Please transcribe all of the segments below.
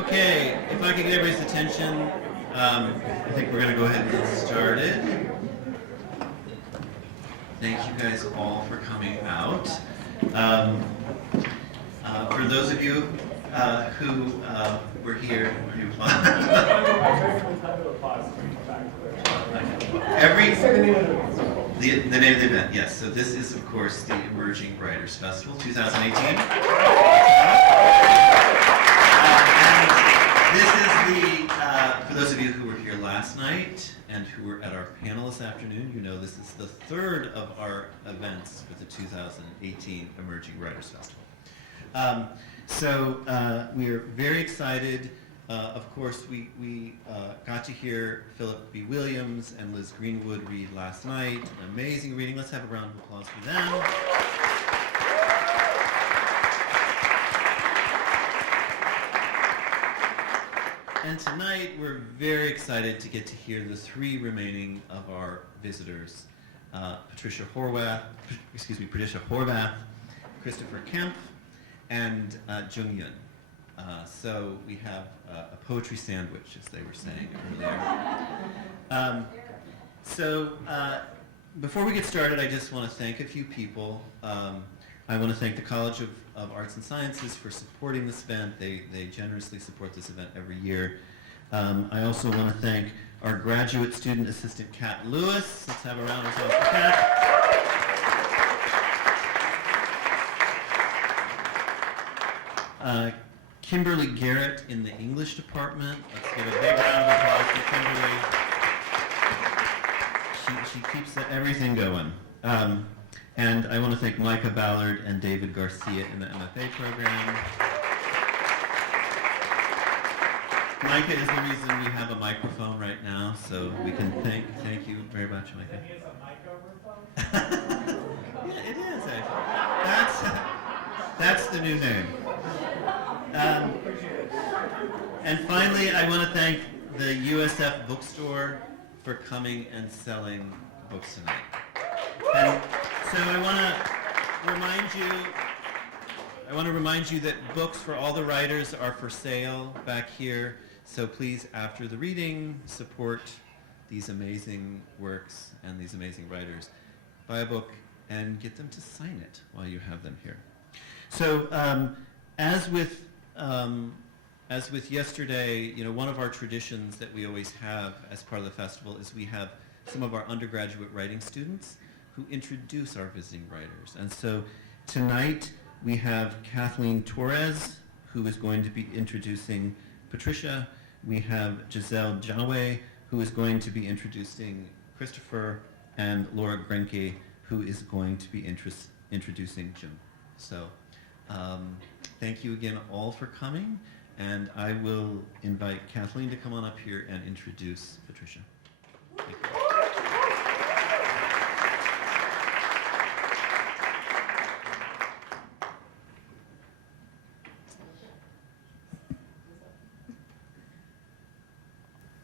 Okay, if I could get everybody's attention, I think we're going to go ahead and get started. Thank you guys all for coming out. For those of you who were here, the name of the event, yes. So this is, of course, the Emerging Writers Festival 2018. This is for those of you who were here last night and who were at our panel this afternoon, you know this is the third of our events for the 2018 Emerging Writers Festival. So we are very excited. Of course, we got to hear Philip B. Williams and Liz Greenwood read last night. An amazing reading. Let's have a round of applause for them. And tonight, we're very excited to get to hear the three remaining of our visitors, Patricia Horvath, Christopher Kempf, and Jung-Yoon. So we have a poetry sandwich, as they were saying earlier. Before we get started, I just want to thank a few people. I want to thank the College of Arts and Sciences for supporting this event. They generously support this event every year. I also want to thank our graduate student assistant, Kat Lewis. Let's have a round of applause for Kat. Kimberly Garrett in the English department. Let's give a big round of applause for Kimberly. She keeps everything going. And I want to thank Micah Ballard and David Garcia in the MFA program. Micah is the reason we have a microphone right now, so we can thank you very much, Micah. Is a microphone? Yeah, it is actually. That's the new name. And finally, I want to thank the USF bookstore for coming and selling books tonight. And so I want to remind you that books for all the writers are for sale back here. So please, after the reading, support these amazing works and these amazing writers. Buy a book and get them to sign it while you have them here. So as with yesterday, one of our traditions that we always have as part of the festival is we have some of our undergraduate writing students who introduce our visiting writers. And so tonight we have Kathleen Torres, who is going to be introducing Patricia. We have Giselle Jawe, who is going to be introducing Christopher, and Laura Grenke, who is going to be introducing Jim. So thank you again all for coming, and I will invite Kathleen to come on up here and introduce Patricia. Thank you.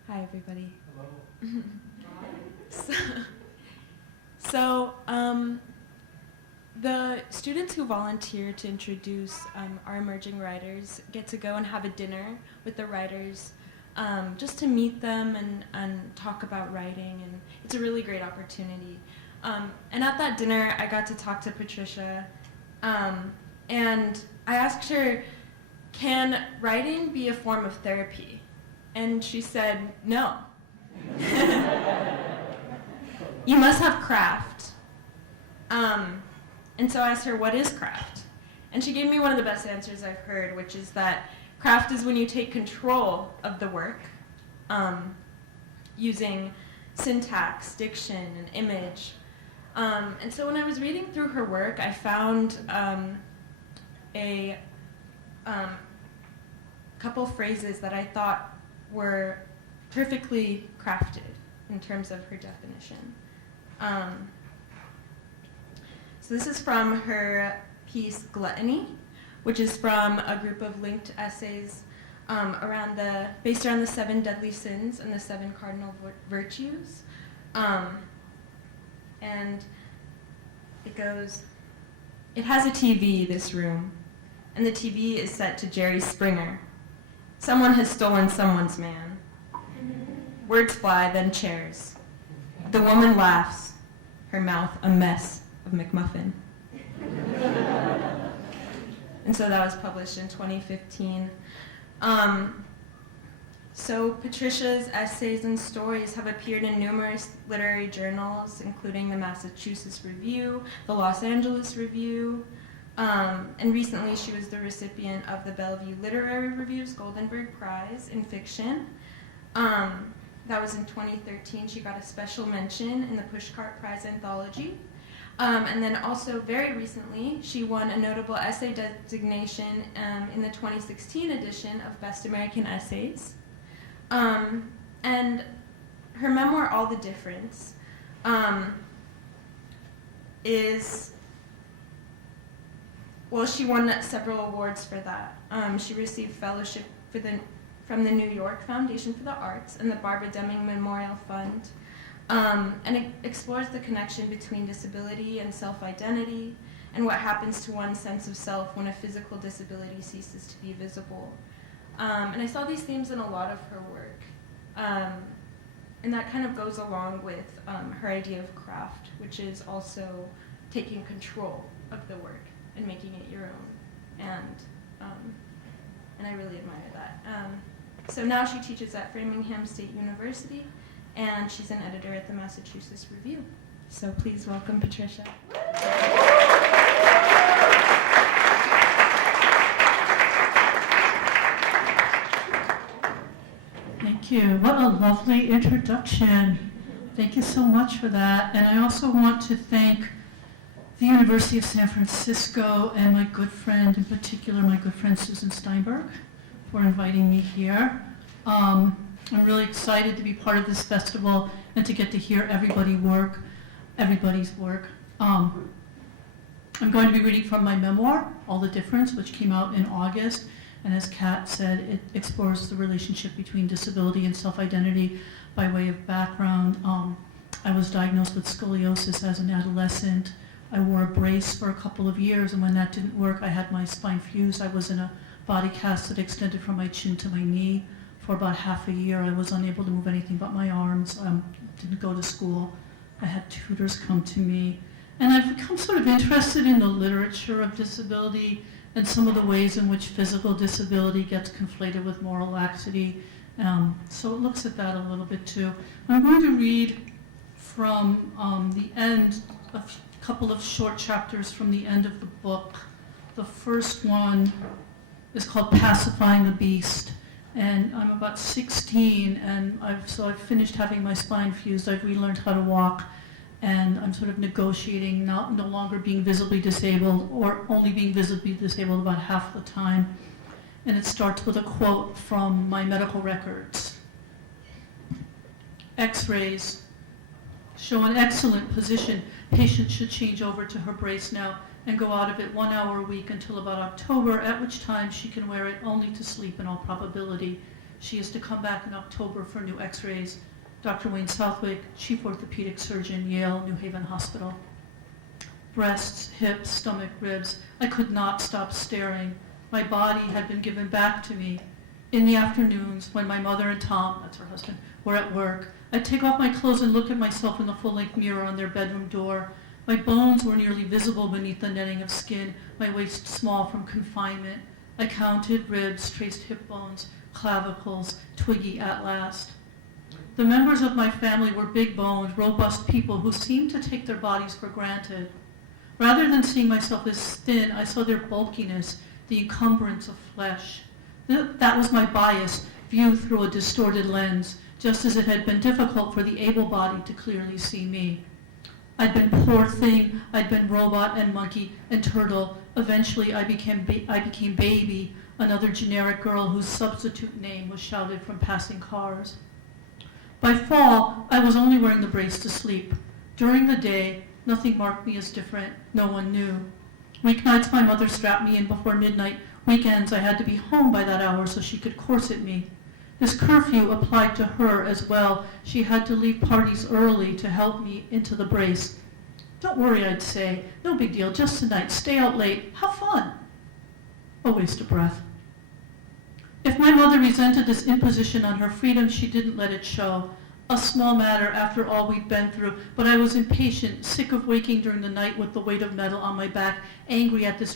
Hi, everybody. Hello. So the students who volunteer to introduce our emerging writers get to go and have a dinner with the writers just to meet them and talk about writing, and it's a really great opportunity. And at that dinner, I got to talk to Patricia, and I asked her, can writing be a form of therapy? And she said, no. You must have craft. And so I asked her, what is craft? And she gave me one of the best answers I've heard, which is that craft is when you take control of the work, using syntax, diction, and image. And so when I was reading through her work, I found a couple phrases that I thought were perfectly crafted in terms of her definition. So this is from her piece Gluttony, which is from a group of linked essays based around the 7 deadly sins and the 7 cardinal virtues. And it goes, it has a TV, this room, and the TV is set to Jerry Springer. Someone has stolen someone's man. Words fly, then chairs. The woman laughs, her mouth a mess of McMuffin. And so that was published in 2015. So Patricia's essays and stories have appeared in numerous literary journals, including the Massachusetts Review, the Los Angeles Review, and recently she was the recipient of the Bellevue Literary Review's Goldenberg Prize in Fiction. That was in 2013. She got a special mention in the Pushcart Prize Anthology. And then also very recently, she won a notable essay designation in the 2016 edition of Best American Essays. And her memoir, All the Difference, she won several awards for that. She received fellowship from the New York Foundation for the Arts and the Barbara Deming Memorial Fund. And it explores the connection between disability and self-identity and what happens to one's sense of self when a physical disability ceases to be visible. And I saw these themes in a lot of her work. And that kind of goes along with her idea of craft, which is also taking control of the work and making it your own. And I really admire that. So now she teaches at Framingham State University, and she's an editor at the Massachusetts Review. So please welcome Patricia. Thank you. What a lovely introduction. Thank you so much for that. And I also want to thank the University of San Francisco and my good friend, in particular my good friend Susan Steinberg, for inviting me here. I'm really excited to be part of this festival and to get to hear everybody's work. I'm going to be reading from my memoir, All the Difference, which came out in August. And as Kat said, it explores the relationship between disability and self-identity. By way of background, I was diagnosed with scoliosis as an adolescent. I wore a brace for a couple of years, and when that didn't work, I had my spine fused. I was in a body cast that extended from my chin to my knee. For about half a year, I was unable to move anything but my arms. Didn't go to school. I had tutors come to me. And I've become sort of interested in the literature of disability and some of the ways in which physical disability gets conflated with moral laxity. So it looks at that a little bit too. I'm going to read from the end, a couple of short chapters from the end of the book. The first one is called Pacifying the Beast. And I'm about 16, and I've finished having my spine fused. I've relearned how to walk, and I'm sort of negotiating no longer being visibly disabled, or only being visibly disabled about half the time. And it starts with a quote from my medical records. X-rays show an excellent position. Patient should change over to her brace now and go out of it 1 hour a week until about October, at which time she can wear it only to sleep in all probability. She is to come back in October for new x-rays. Dr. Wayne Southwick, Chief Orthopedic Surgeon, Yale, New Haven Hospital. Breasts, hips, stomach, ribs. I could not stop staring. My body had been given back to me. In the afternoons, when my mother and Tom, that's her husband, were at work, I'd take off my clothes and look at myself in the full-length mirror on their bedroom door. My bones were nearly visible beneath the netting of skin, my waist small from confinement. I counted ribs, traced hip bones, clavicles, twiggy at last. The members of my family were big-boned, robust people who seemed to take their bodies for granted. Rather than seeing myself as thin, I saw their bulkiness, the encumbrance of flesh. That was my bias, viewed through a distorted lens, just as it had been difficult for the able-bodied to clearly see me. I'd been poor thing, I'd been robot and monkey and turtle. Eventually I became baby, another generic girl whose substitute name was shouted from passing cars. By fall, I was only wearing the brace to sleep. During the day, nothing marked me as different. No one knew. Weeknights, my mother strapped me in before midnight. Weekends, I had to be home by that hour so she could corset me. This curfew applied to her as well. She had to leave parties early to help me into the brace. Don't worry, I'd say. No big deal, just tonight. Stay out late. Have fun. A waste of breath. If my mother resented this imposition on her freedom, she didn't let it show. A small matter after all we'd been through, but I was impatient, sick of waking during the night with the weight of metal on my back, angry at this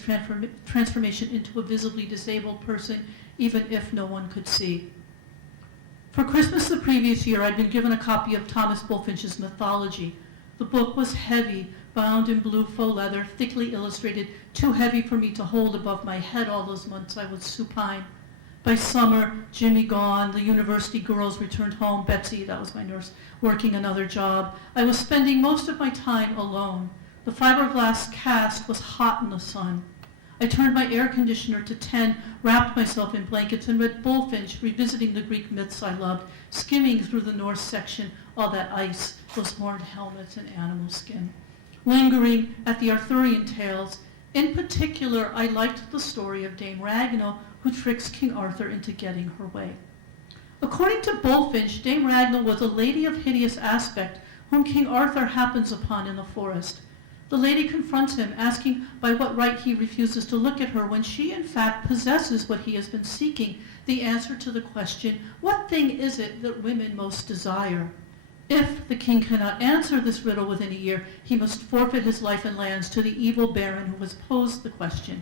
transformation into a visibly disabled person, even if no one could see. For Christmas the previous year, I'd been given a copy of Thomas Bulfinch's Mythology. The book was heavy, bound in blue faux leather, thickly illustrated, too heavy for me to hold above my head all those months I was supine. By summer, Jimmy gone, the university girls returned home, Betsy, that was my nurse, working another job. I was spending most of my time alone. The fiberglass cast was hot in the sun. I turned my air conditioner to 10, wrapped myself in blankets, and read Bulfinch, revisiting the Greek myths I loved, skimming through the Norse section, all that ice, those horned helmets and animal skin. Lingering at the Arthurian tales, in particular, I liked the story of Dame Ragnall, who tricks King Arthur into getting her way. According to Bulfinch, Dame Ragnall was a lady of hideous aspect whom King Arthur happens upon in the forest. The lady confronts him, asking by what right he refuses to look at her when she in fact possesses what he has been seeking, the answer to the question, what thing is it that women most desire? If the king cannot answer this riddle within a year, he must forfeit his life and lands to the evil baron who has posed the question.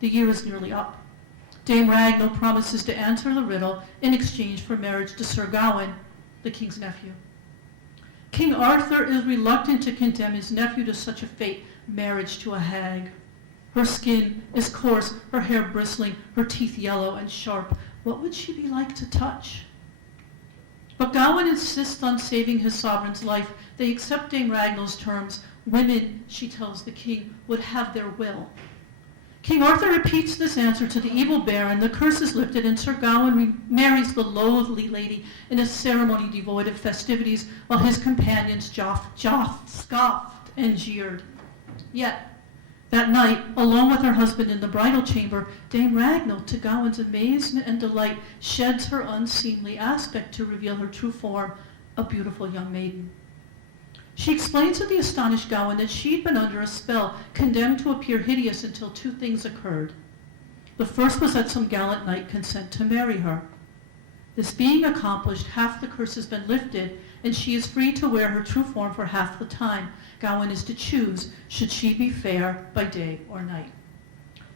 The year is nearly up. Dame Ragnall promises to answer the riddle in exchange for marriage to Sir Gawain, the king's nephew. King Arthur is reluctant to condemn his nephew to such a fate, marriage to a hag. Her skin is coarse, her hair bristling, her teeth yellow and sharp. What would she be like to touch? But Gawain insists on saving his sovereign's life. They accept Dame Ragnall's terms. Women, she tells the king, would have their will. King Arthur repeats this answer to the evil baron, the curse is lifted, and Sir Gawain marries the loathly lady in a ceremony devoid of festivities, while his companions scoffed and jeered. Yet, that night, alone with her husband in the bridal chamber, Dame Ragnall, to Gawain's amazement and delight, sheds her unseemly aspect to reveal her true form, a beautiful young maiden. She explains to the astonished Gawain that she'd been under a spell, condemned to appear hideous until two things occurred. The first was that some gallant knight consent to marry her. This being accomplished, half the curse has been lifted, and she is free to wear her true form for half the time. Gawain is to choose, should she be fair by day or night.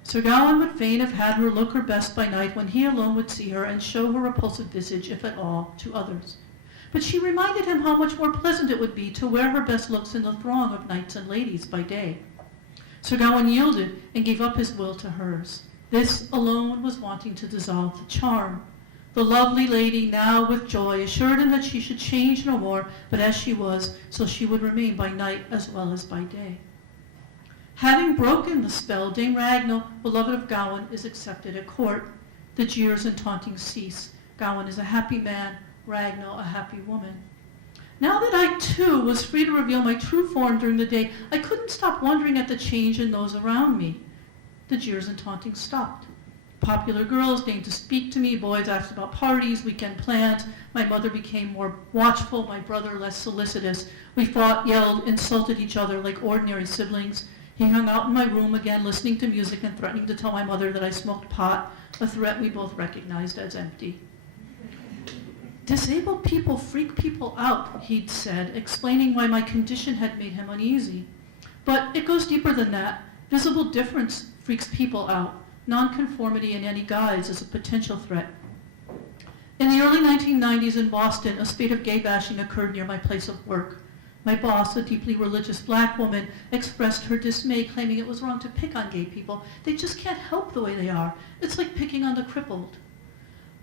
Sir Gawain would fain have had her look her best by night, when he alone would see her and show her repulsive visage, if at all, to others. But she reminded him how much more pleasant it would be to wear her best looks in the throng of knights and ladies by day. Sir Gawain yielded and gave up his will to hers. This alone was wanting to dissolve the charm. The lovely lady, now with joy, assured him that she should change no more, but as she was, so she would remain by night as well as by day. Having broken the spell, Dame Ragnall, beloved of Gawain, is accepted at court. The jeers and taunting cease. Gawain is a happy man, Ragnall a happy woman. Now that I, too, was free to reveal my true form during the day, I couldn't stop wondering at the change in those around me. The jeers and taunting stopped. Popular girls deigned to speak to me, boys asked about parties, weekend plans. My mother became more watchful, my brother less solicitous. We fought, yelled, insulted each other like ordinary siblings. He hung out in my room again, listening to music and threatening to tell my mother that I smoked pot, a threat we both recognized as empty. Disabled people freak people out, he'd said, explaining why my condition had made him uneasy. But it goes deeper than that. Visible difference freaks people out. Nonconformity in any guise is a potential threat. In the early 1990s in Boston, a spate of gay bashing occurred near my place of work. My boss, a deeply religious black woman, expressed her dismay, claiming it was wrong to pick on gay people. They just can't help the way they are. It's like picking on the crippled.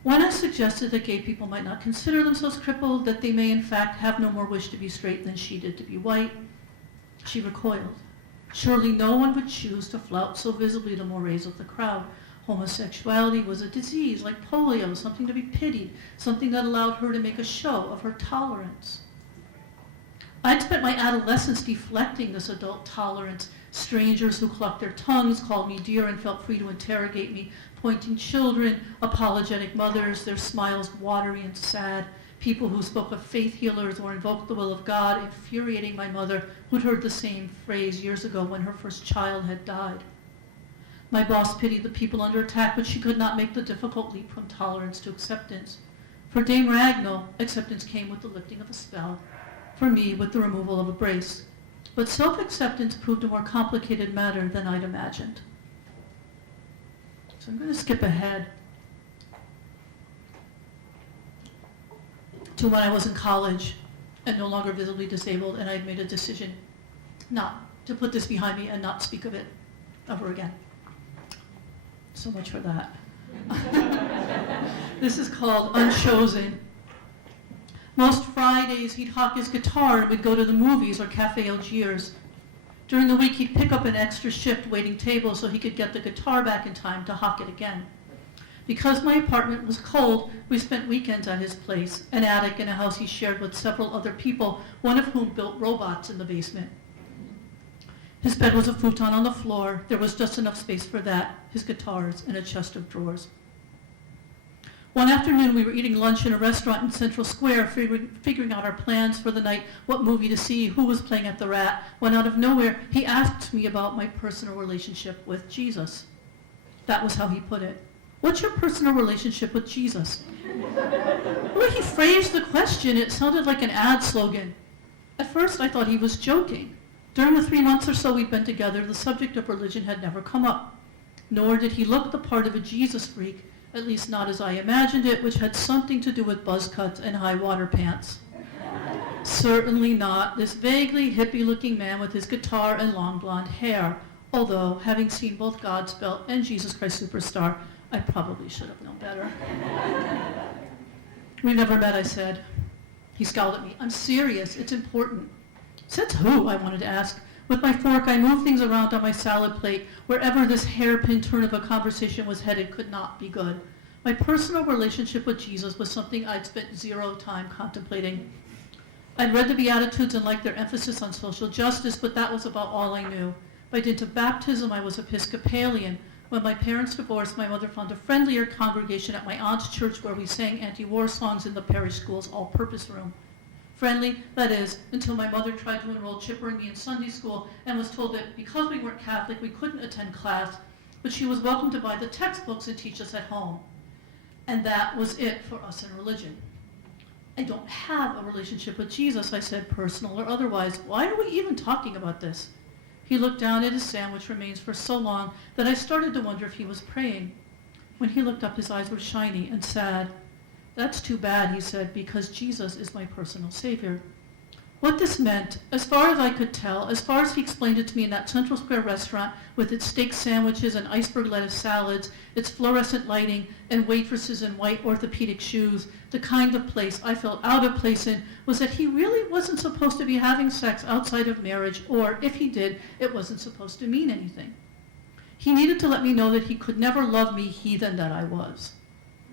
When I suggested that gay people might not consider themselves crippled, that they may in fact have no more wish to be straight than she did to be white, she recoiled. Surely no one would choose to flout so visibly the mores of the crowd. Homosexuality was a disease like polio, something to be pitied, something that allowed her to make a show of her tolerance. I'd spent my adolescence deflecting this adult tolerance. Strangers who clucked their tongues, called me dear, and felt free to interrogate me. Pointing children, apologetic mothers, their smiles watery and sad. People who spoke of faith healers or invoked the will of God, infuriating my mother, who'd heard the same phrase years ago when her first child had died. My boss pitied the people under attack, but she could not make the difficult leap from tolerance to acceptance. For Dame Ragnall, acceptance came with the lifting of a spell. For me, with the removal of a brace. But self-acceptance proved a more complicated matter than I'd imagined. So I'm going to skip ahead to when I was in college and no longer visibly disabled, and I'd made a decision not to put this behind me and not speak of it ever again. So much for that. This is called Unchosen. Most Fridays he'd hawk his guitar and we'd go to the movies or Cafe Algiers. During the week he'd pick up an extra shift waiting tables so he could get the guitar back in time to hawk it again. Because my apartment was cold, we spent weekends at his place, an attic in a house he shared with several other people, one of whom built robots in the basement. His bed was a futon on the floor. There was just enough space for that, his guitars, and a chest of drawers. One afternoon, we were eating lunch in a restaurant in Central Square, figuring out our plans for the night, what movie to see, who was playing at the Rat, when out of nowhere, he asked me about my personal relationship with Jesus. That was how he put it. What's your personal relationship with Jesus? The way he phrased the question, it sounded like an ad slogan. At first, I thought he was joking. During the 3 months or so we'd been together, the subject of religion had never come up. Nor did he look the part of a Jesus freak, at least not as I imagined it, which had something to do with buzz cuts and high water pants. Certainly not this vaguely hippie-looking man with his guitar and long blonde hair, although, having seen both Godspell and Jesus Christ Superstar, I probably should have known better. We never met, I said. He scowled at me. I'm serious. It's important. Since who? I wanted to ask. With my fork, I moved things around on my salad plate. Wherever this hairpin turn of a conversation was headed could not be good. My personal relationship with Jesus was something I'd spent zero time contemplating. I'd read the Beatitudes and liked their emphasis on social justice, but that was about all I knew. By dint of baptism, I was Episcopalian. When my parents divorced, my mother found a friendlier congregation at my aunt's church where we sang anti-war songs in the parish school's all-purpose room. Friendly, that is, until my mother tried to enroll Chipper and me in Sunday school and was told that because we weren't Catholic, we couldn't attend class, but she was welcome to buy the textbooks and teach us at home. And that was it for us in religion. I don't have a relationship with Jesus, I said, personal or otherwise. Why are we even talking about this? He looked down at his sandwich remains for so long that I started to wonder if he was praying. When he looked up, his eyes were shiny and sad. That's too bad, he said, because Jesus is my personal savior. What this meant, as far as I could tell, as far as he explained it to me in that Central Square restaurant with its steak sandwiches and iceberg lettuce salads, its fluorescent lighting, and waitresses in white orthopedic shoes, the kind of place I felt out of place in, was that he really wasn't supposed to be having sex outside of marriage, or if he did, it wasn't supposed to mean anything. He needed to let me know that he could never love me, heathen that I was.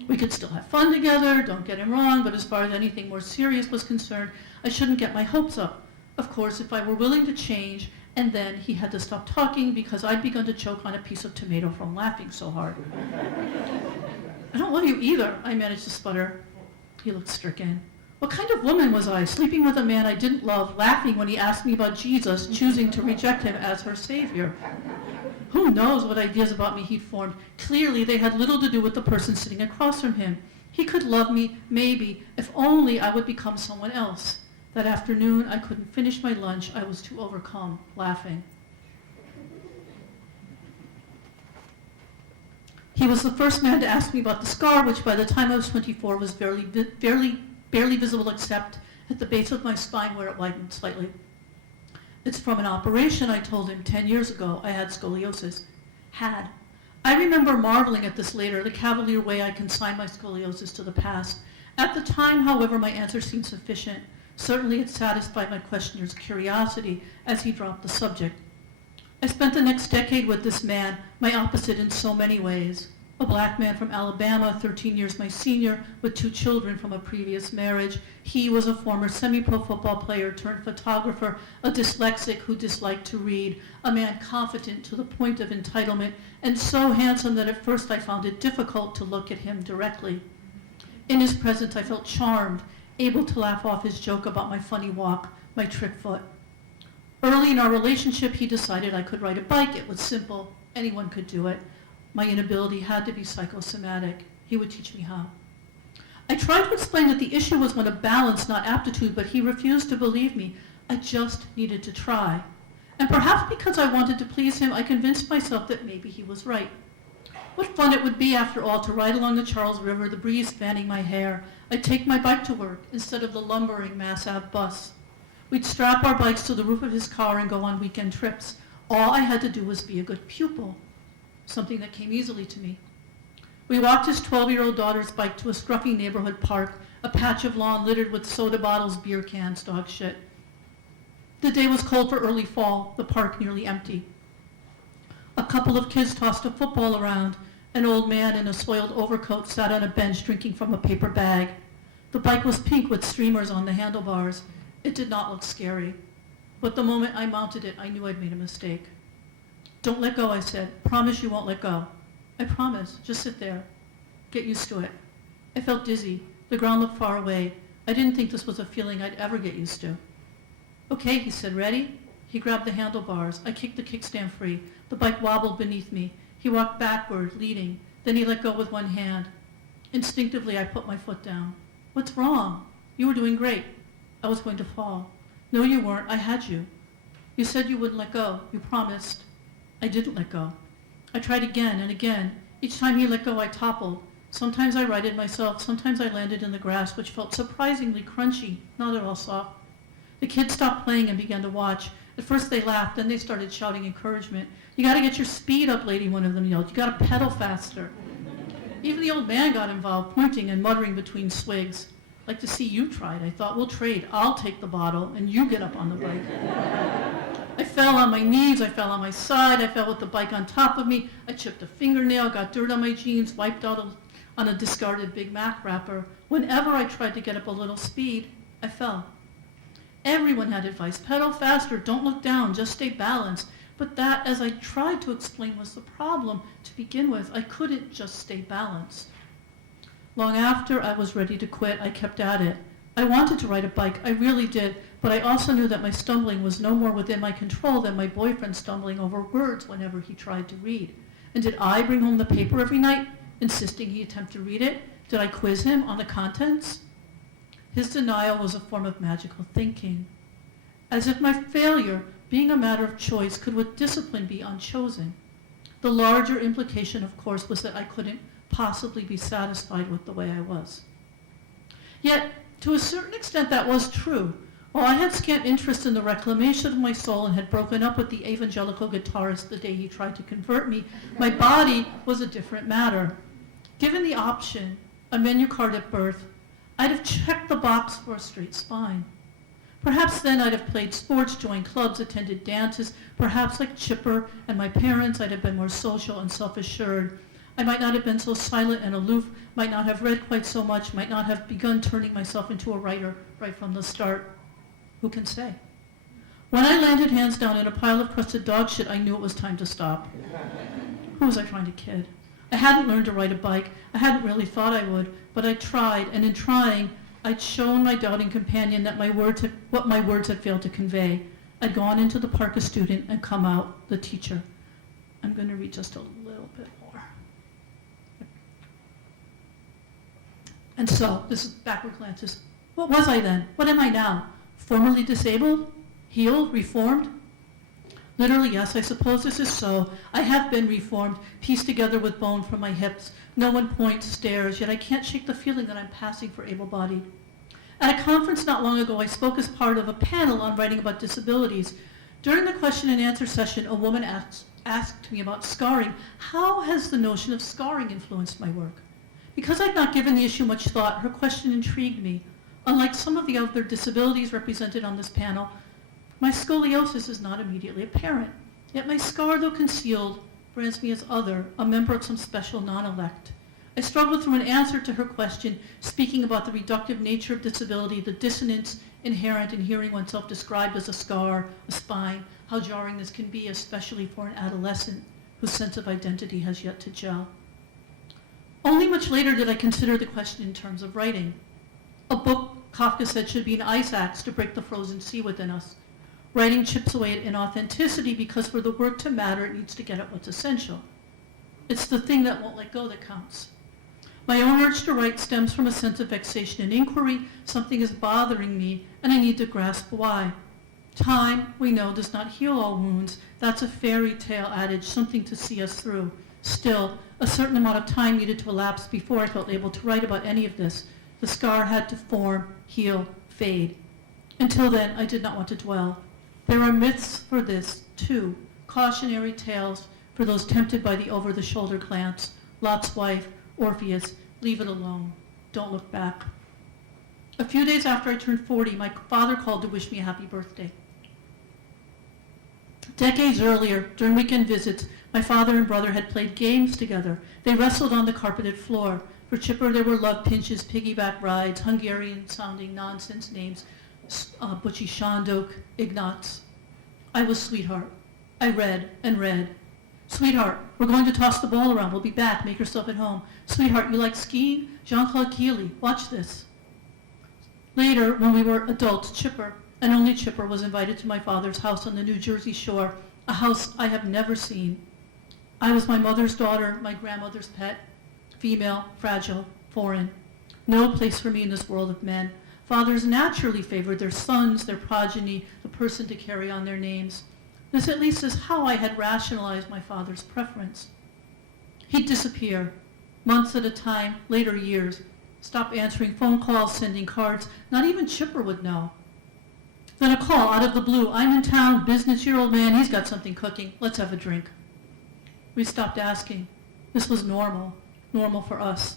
We could still have fun together, don't get him wrong, but as far as anything more serious was concerned, I shouldn't get my hopes up. Of course, if I were willing to change, and then he had to stop talking because I'd begun to choke on a piece of tomato from laughing so hard. I don't love you either, I managed to sputter. He looked stricken. What kind of woman was I, sleeping with a man I didn't love, laughing when he asked me about Jesus, choosing to reject him as her savior? Who knows what ideas about me he'd formed? Clearly, they had little to do with the person sitting across from him. He could love me, maybe, if only I would become someone else. That afternoon, I couldn't finish my lunch. I was too overcome, laughing. He was the first man to ask me about the scar, which by the time I was 24 was barely visible except at the base of my spine where it widened slightly. It's from an operation, I told him 10 years ago. I had scoliosis. Had. I remember marveling at this later, the cavalier way I consigned my scoliosis to the past. At the time, however, my answer seemed sufficient. Certainly it satisfied my questioner's curiosity as he dropped the subject. I spent the next decade with this man, my opposite in so many ways. A black man from Alabama, 13 years my senior, with 2 children from a previous marriage. He was a former semi-pro football player turned photographer, a dyslexic who disliked to read, a man confident to the point of entitlement, and so handsome that at first I found it difficult to look at him directly. In his presence I felt charmed, able to laugh off his joke about my funny walk, my trick foot. Early in our relationship, he decided I could ride a bike. It was simple. Anyone could do it. My inability had to be psychosomatic. He would teach me how. I tried to explain that the issue was one of balance, not aptitude, but he refused to believe me. I just needed to try. And perhaps because I wanted to please him, I convinced myself that maybe he was right. What fun it would be, after all, to ride along the Charles River, the breeze fanning my hair. I'd take my bike to work instead of the lumbering Mass Ave bus. We'd strap our bikes to the roof of his car and go on weekend trips. All I had to do was be a good pupil, something that came easily to me. We walked his 12-year-old daughter's bike to a scruffy neighborhood park, a patch of lawn littered with soda bottles, beer cans, dog shit. The day was cold for early fall, the park nearly empty. A couple of kids tossed a football around. An old man in a soiled overcoat sat on a bench drinking from a paper bag. The bike was pink with streamers on the handlebars. It did not look scary. But the moment I mounted it, I knew I'd made a mistake. "Don't let go," I said. "Promise you won't let go." "I promise. Just sit there. Get used to it." I felt dizzy. The ground looked far away. I didn't think this was a feeling I'd ever get used to. "Okay," he said. "Ready?" He grabbed the handlebars. I kicked the kickstand free. The bike wobbled beneath me. He walked backward, leading. Then he let go with one hand. Instinctively, I put my foot down. "What's wrong? You were doing great." I was going to fall. "No, you weren't. I had you. You said you wouldn't let go. You promised." I didn't let go. I tried again and again. Each time he let go, I toppled. Sometimes I righted myself. Sometimes I landed in the grass, which felt surprisingly crunchy, not at all soft. The kids stopped playing and began to watch. At first they laughed, then they started shouting encouragement. "You got to get your speed up, lady," one of them yelled. "You got to pedal faster." Even the old man got involved, pointing and muttering between swigs. "Like to see you try it," I thought. "We'll trade. I'll take the bottle, and you get up on the bike." I fell on my knees. I fell on my side. I fell with the bike on top of me. I chipped a fingernail, got dirt on my jeans, wiped out on a discarded Big Mac wrapper. Whenever I tried to get up a little speed, I fell. Everyone had advice. Pedal faster, don't look down, just stay balanced. But that, as I tried to explain, was the problem. To begin with, I couldn't just stay balanced. Long after I was ready to quit, I kept at it. I wanted to ride a bike, I really did, but I also knew that my stumbling was no more within my control than my boyfriend stumbling over words whenever he tried to read. And did I bring home the paper every night, insisting he attempt to read it? Did I quiz him on the contents? His denial was a form of magical thinking. As if my failure, being a matter of choice, could with discipline be unchosen. The larger implication, of course, was that I couldn't possibly be satisfied with the way I was. Yet, to a certain extent, that was true. While I had scant interest in the reclamation of my soul and had broken up with the evangelical guitarist the day he tried to convert me, my body was a different matter. Given the option, a menu card at birth, I'd have checked the box for a straight spine. Perhaps then I'd have played sports, joined clubs, attended dances. Perhaps, like Chipper and my parents, I'd have been more social and self-assured. I might not have been so silent and aloof, might not have read quite so much, might not have begun turning myself into a writer right from the start. Who can say? When I landed hands down in a pile of crusted dog shit, I knew it was time to stop. Who was I trying to kid? I hadn't learned to ride a bike. I hadn't really thought I would, but I tried, and in trying, I'd shown my doubting companion that what my words had failed to convey. I'd gone into the park a student and come out the teacher. I'm going to read just a little bit more. And so, this is backward glances. What was I then? What am I now? Formerly disabled? Healed? Reformed? Literally, yes, I suppose this is so. I have been reformed, pieced together with bone from my hips. No one points, stares, yet I can't shake the feeling that I'm passing for able-bodied. At a conference not long ago, I spoke as part of a panel on writing about disabilities. During the question and answer session, a woman asked me about scarring. How has the notion of scarring influenced my work? Because I'd not given the issue much thought, her question intrigued me. Unlike some of the other disabilities represented on this panel, my scoliosis is not immediately apparent. Yet my scar, though concealed, brands me as other, a member of some special non-elect. I struggled through an answer to her question, speaking about the reductive nature of disability, the dissonance inherent in hearing oneself described as a scar, a spine, how jarring this can be, especially for an adolescent whose sense of identity has yet to gel. Only much later did I consider the question in terms of writing. A book, Kafka said, should be an ice axe to break the frozen sea within us. Writing chips away at inauthenticity because for the work to matter, it needs to get at what's essential. It's the thing that won't let go that counts. My own urge to write stems from a sense of vexation and inquiry. Something is bothering me, and I need to grasp why. Time, we know, does not heal all wounds. That's a fairy tale adage, something to see us through. Still, a certain amount of time needed to elapse before I felt able to write about any of this. The scar had to form, heal, fade. Until then, I did not want to dwell. There are myths for this, too. Cautionary tales for those tempted by the over-the-shoulder glance. Lot's wife, Orpheus, leave it alone. Don't look back. A few days after I turned 40, my father called to wish me a happy birthday. Decades earlier, during weekend visits, my father and brother had played games together. They wrestled on the carpeted floor. For Chipper, there were love pinches, piggyback rides, Hungarian-sounding nonsense names, Butchie Shondok, Ignatz. I was sweetheart. I read and read. Sweetheart, we're going to toss the ball around. We'll be back. Make yourself at home. Sweetheart, you like skiing? Jean-Claude Keely. Watch this. Later, when we were adults, Chipper, and only Chipper, was invited to my father's house on the New Jersey shore, a house I have never seen. I was my mother's daughter, my grandmother's pet, female, fragile, foreign. No place for me in this world of men. Fathers naturally favored their sons, their progeny, the person to carry on their names. This at least is how I had rationalized my father's preference. He'd disappear, months at a time, later years, stop answering phone calls, sending cards. Not even Chipper would know. Then a call out of the blue. I'm in town, business year old man, he's got something cooking. Let's have a drink. We stopped asking. This was normal for us.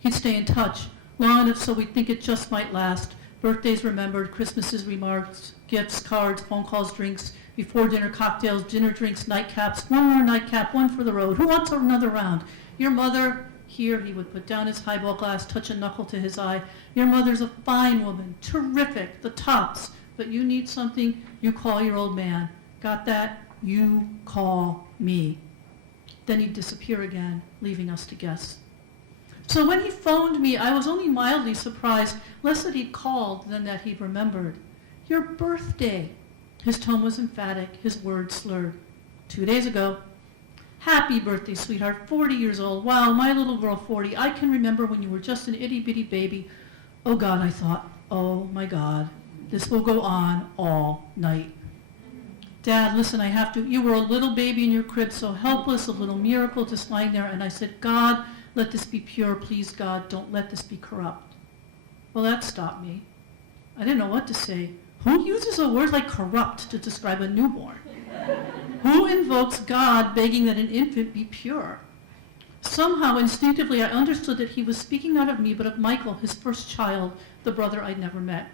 He'd stay in touch, long enough so we'd think it just might last. Birthdays remembered, Christmases remarked, gifts, cards, phone calls, drinks, before dinner cocktails, dinner drinks, nightcaps, one more nightcap, one for the road. Who wants another round? Your mother, here he would put down his highball glass, touch a knuckle to his eye. Your mother's a fine woman, terrific, the tops. But you need something, you call your old man. Got that? You call me. Then he'd disappear again, leaving us to guess. So when he phoned me, I was only mildly surprised, less that he'd called than that he'd remembered. Your birthday. His tone was emphatic, his words slurred. 2 days ago. Happy birthday, sweetheart, 40 years old. Wow, my little girl, 40. I can remember when you were just an itty-bitty baby. Oh God, I thought, oh my God, this will go on all night. Dad, listen, I have to. You were a little baby in your crib, so helpless, a little miracle, just lying there. And I said, God, let this be pure. Please, God, don't let this be corrupt. Well, that stopped me. I didn't know what to say. Who uses a word like corrupt to describe a newborn? Who invokes God begging that an infant be pure? Somehow, instinctively, I understood that he was speaking not of me, but of Michael, his first child, the brother I'd never met.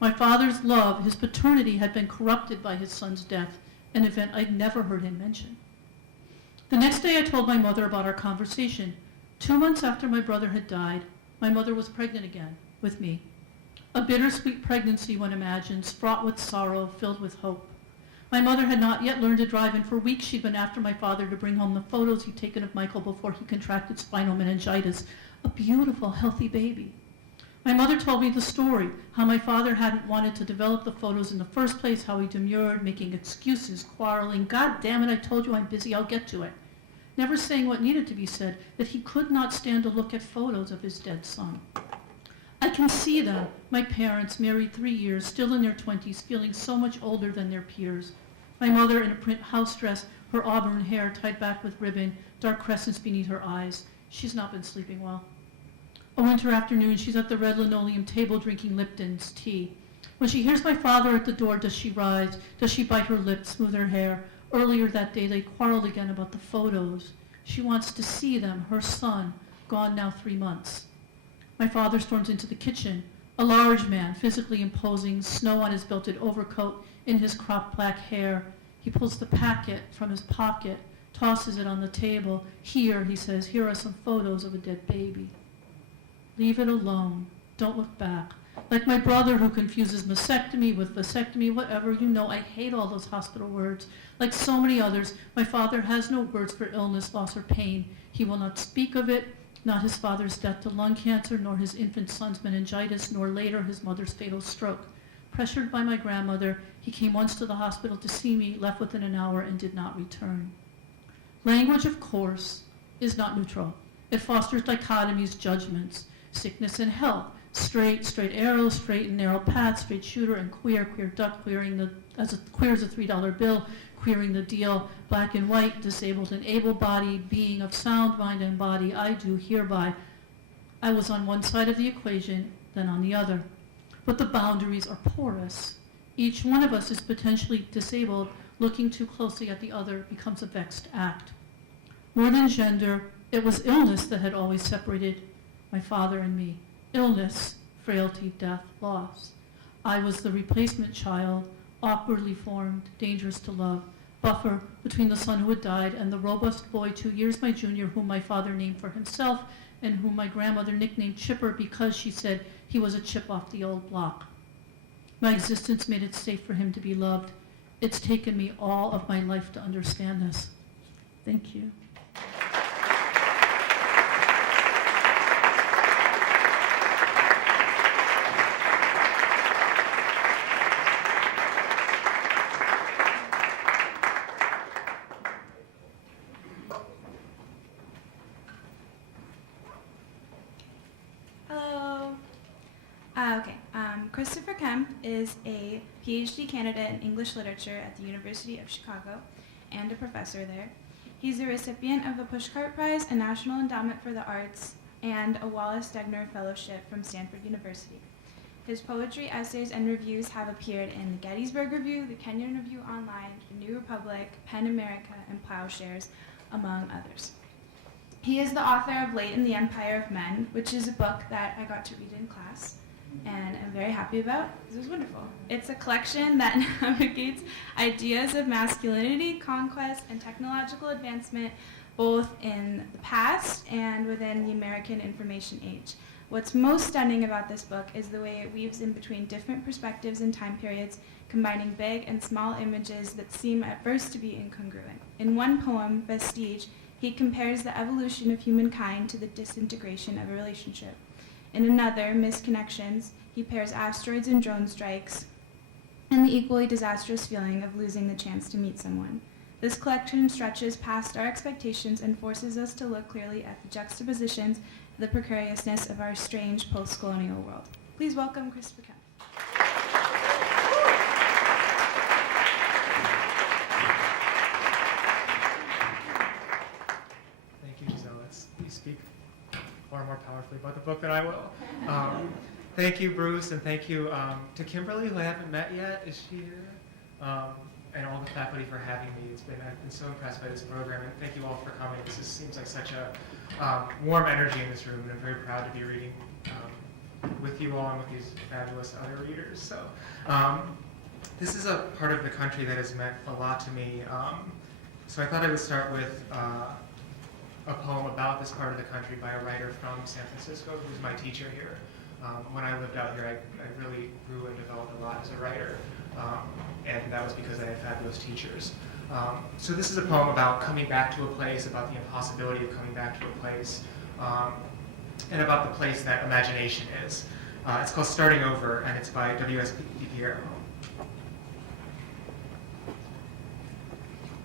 My father's love, his paternity, had been corrupted by his son's death, an event I'd never heard him mention. The next day I told my mother about our conversation. 2 months after my brother had died, my mother was pregnant again, with me. A bittersweet pregnancy, one imagines, fraught with sorrow, filled with hope. My mother had not yet learned to drive, and for weeks she'd been after my father to bring home the photos he'd taken of Michael before he contracted spinal meningitis, a beautiful, healthy baby. My mother told me the story, how my father hadn't wanted to develop the photos in the first place, how he demurred, making excuses, quarreling. God damn it, I told you I'm busy, I'll get to it. Never saying what needed to be said, that he could not stand to look at photos of his dead son. I can see them, my parents, married 3 years, still in their 20s, feeling so much older than their peers. My mother in a print house dress, her auburn hair tied back with ribbon, dark crescents beneath her eyes. She's not been sleeping well. A winter afternoon, she's at the red linoleum table drinking Lipton's tea. When she hears my father at the door, does she rise? Does she bite her lip, smooth her hair? Earlier that day, they quarreled again about the photos. She wants to see them, her son, gone now 3 months. My father storms into the kitchen, a large man, physically imposing, snow on his belted overcoat, in his cropped black hair. He pulls the packet from his pocket, tosses it on the table. Here, he says, here are some photos of a dead baby. Leave it alone. Don't look back. Like my brother who confuses mastectomy with vasectomy, whatever, you know, I hate all those hospital words. Like so many others, my father has no words for illness, loss, or pain. He will not speak of it, not his father's death to lung cancer, nor his infant son's meningitis, nor later his mother's fatal stroke. Pressured by my grandmother, He came once to the hospital to see me, left within an hour, and did not return. Language, of course, is not neutral. It fosters dichotomies, judgments, sickness and health, straight arrow, straight and narrow path, straight shooter and queer duck, queer as a $3 bill, queering the deal, black and white, disabled and able-bodied, being of sound mind and body, I do hereby. I was on one side of the equation, then on the other. But the boundaries are porous. Each one of us is potentially disabled. Looking too closely at the other becomes a vexed act. More than gender, it was illness that had always separated my father and me. Illness, frailty, death, loss. I was the replacement child, awkwardly formed, dangerous to love, buffer between the son who had died and the robust boy 2 years my junior, whom my father named for himself and whom my grandmother nicknamed Chipper because she said he was a chip off the old block. My existence made it safe for him to be loved. It's taken me all of my life to understand this. Thank you. Christopher Kempf is a PhD candidate in English literature at the University of Chicago and a professor there. He's a recipient of the Pushcart Prize, a National Endowment for the Arts, and a Wallace Stegner Fellowship from Stanford University. His poetry, essays, and reviews have appeared in the Gettysburg Review, the Kenyon Review Online, the New Republic, PEN America, and Plowshares, among others. He is the author of Late in the Empire of Men, which is a book that I got to read in class, and I'm very happy about. This was wonderful. It's a collection that navigates ideas of masculinity, conquest, and technological advancement, both in the past and within the American information age. What's most stunning about this book is the way it weaves in between different perspectives and time periods, combining big and small images that seem at first to be incongruent. In one poem, Vestige, he compares the evolution of humankind to the disintegration of a relationship. In another, Misconnections, he pairs asteroids and drone strikes and the equally disastrous feeling of losing the chance to meet someone. This collection stretches past our expectations and forces us to look clearly at the juxtapositions, the precariousness of our strange post-colonial world. Please welcome Christopher Kempf. Thank you, Giselle. You speak far more powerfully about the book than I will. Thank you, Bruce, and thank you to Kimberly, who I haven't met yet. Is she here? And all the faculty for having me. I've been so impressed by this program, and thank you all for coming. Seems like such a warm energy in this room, and I'm very proud to be reading with you all and with these fabulous other readers. So this is a part of the country that has meant a lot to me. So I thought I would start with a poem about this part of the country by a writer from San Francisco, who's my teacher here. When I lived out here, I really grew and developed a lot as a writer, and that was because I had fabulous teachers. So this is a poem about coming back to a place, about the impossibility of coming back to a place, and about the place that imagination is. It's called Starting Over, and it's by W.S. DiPiero.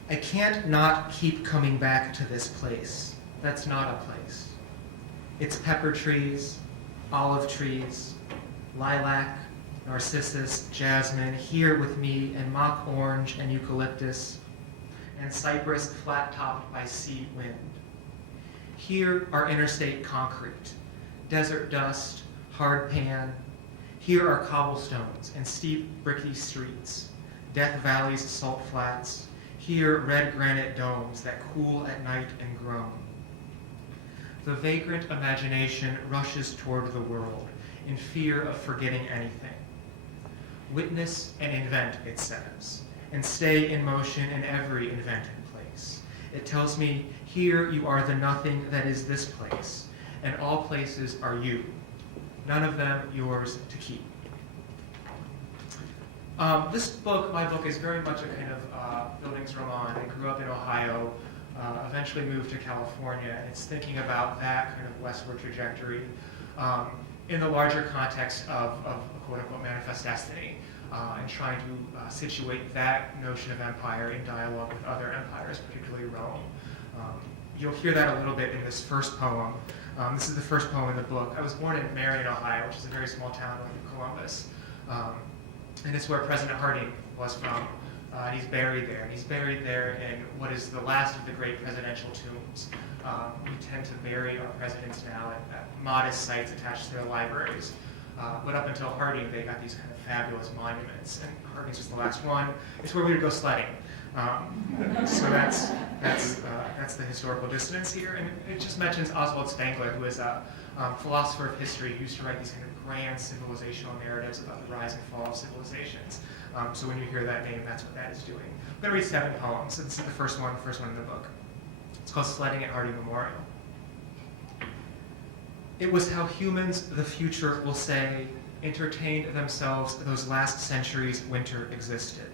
I can't not keep coming back to this place. That's not a place. It's pepper trees, olive trees, lilac, narcissus, jasmine, here with me, and mock orange and eucalyptus, and cypress flat-topped by sea wind. Here are interstate concrete, desert dust, hard pan. Here are cobblestones and steep, bricky streets, Death Valley's salt flats. Here, red granite domes that cool at night and groan. The vagrant imagination rushes toward the world in fear of forgetting anything. Witness and invent, it says, and stay in motion in every invented place. It tells me, here you are the nothing that is this place, and all places are you, none of them yours to keep. My book is very much a kind of Bildungsroman. I grew up in Ohio, eventually moved to California, and it's thinking about that kind of westward trajectory in the larger context of a quote-unquote manifest destiny. and trying to situate that notion of empire in dialogue with other empires, particularly Rome. You'll hear that a little bit in this first poem. This is the first poem in the book. I was born in Marion, Ohio, which is a very small town north of Columbus. And it's where President Harding was from. He's buried there. And he's buried there in what is the last of the great presidential tombs. We tend to bury our presidents now at modest sites attached to their libraries. But up until Harding, they got these kind of fabulous monuments. And Harding's just the last one. It's where we would go sledding. So that's the historical dissonance here. And it just mentions Oswald Spengler, who is a philosopher of history who used to write these kind of grand civilizational narratives about the rise and fall of civilizations. So when you hear that name, that's what that is doing. I'm going to read 7 poems. So this is the first one in the book. It's called Sledding at Harding Memorial. It was how humans, the future will say, entertained themselves those last centuries winter existed.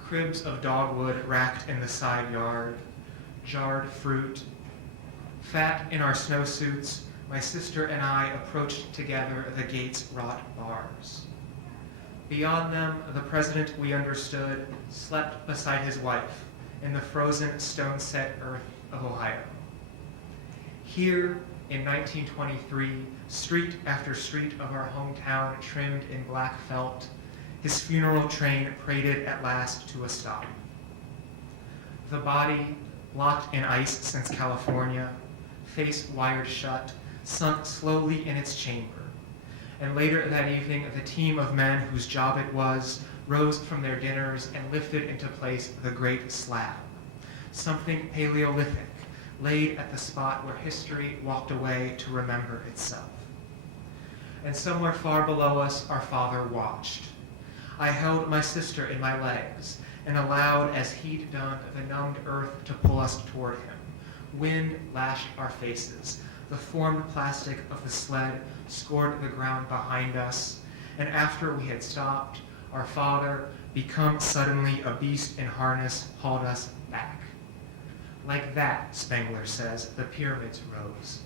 Cribs of dogwood racked in the side yard, jarred fruit. Fat in our snowsuits, my sister and I approached together the gate's wrought bars. Beyond them, the president we understood slept beside his wife in the frozen stone-set earth of Ohio. Here, in 1923, street after street of our hometown trimmed in black felt, his funeral train paraded at last to a stop. The body, locked in ice since California, face wired shut, sunk slowly in its chamber. And later that evening, the team of men whose job it was rose from their dinners and lifted into place the great slab, something Paleolithic, laid at the spot where history walked away to remember itself. And somewhere far below us, our father watched. I held my sister in my legs and allowed, as he'd done, the numbed earth to pull us toward him. Wind lashed our faces. The formed plastic of the sled scored the ground behind us. And after we had stopped, our father, become suddenly a beast in harness, hauled us back. Like that, Spengler says, the pyramids rose.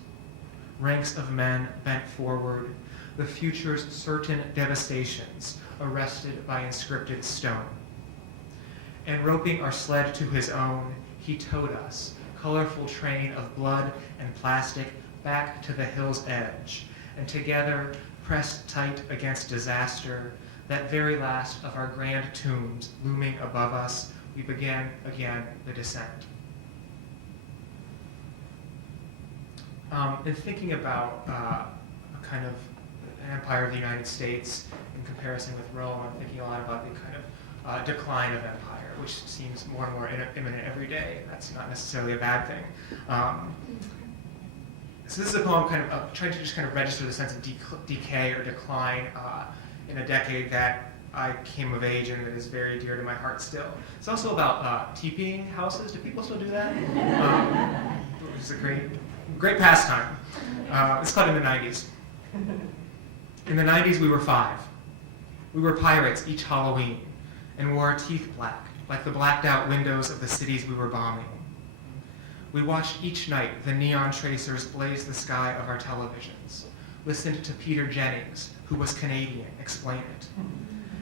Ranks of men bent forward, the future's certain devastations arrested by inscripted stone. And roping our sled to his own, he towed us, colorful train of blood and plastic, back to the hill's edge, and together, pressed tight against disaster, that very last of our grand tombs looming above us, we began again the descent. In thinking about a kind of an empire of the United States in comparison with Rome, I'm thinking a lot about the kind of decline of empire, which seems more and more imminent every day. That's not necessarily a bad thing. So this is a poem kind of trying to just kind of register the sense of decay or decline in a decade that I came of age and that is very dear to my heart still. It's also about teepeeing houses. Do people still do that? Which is a great pastime. It's called in the 90s. In the 90s, we were 5. We were pirates each Halloween and wore our teeth black, like the blacked out windows of the cities we were bombing. We watched each night the neon tracers blaze the sky of our televisions, listened to Peter Jennings, who was Canadian, explain it.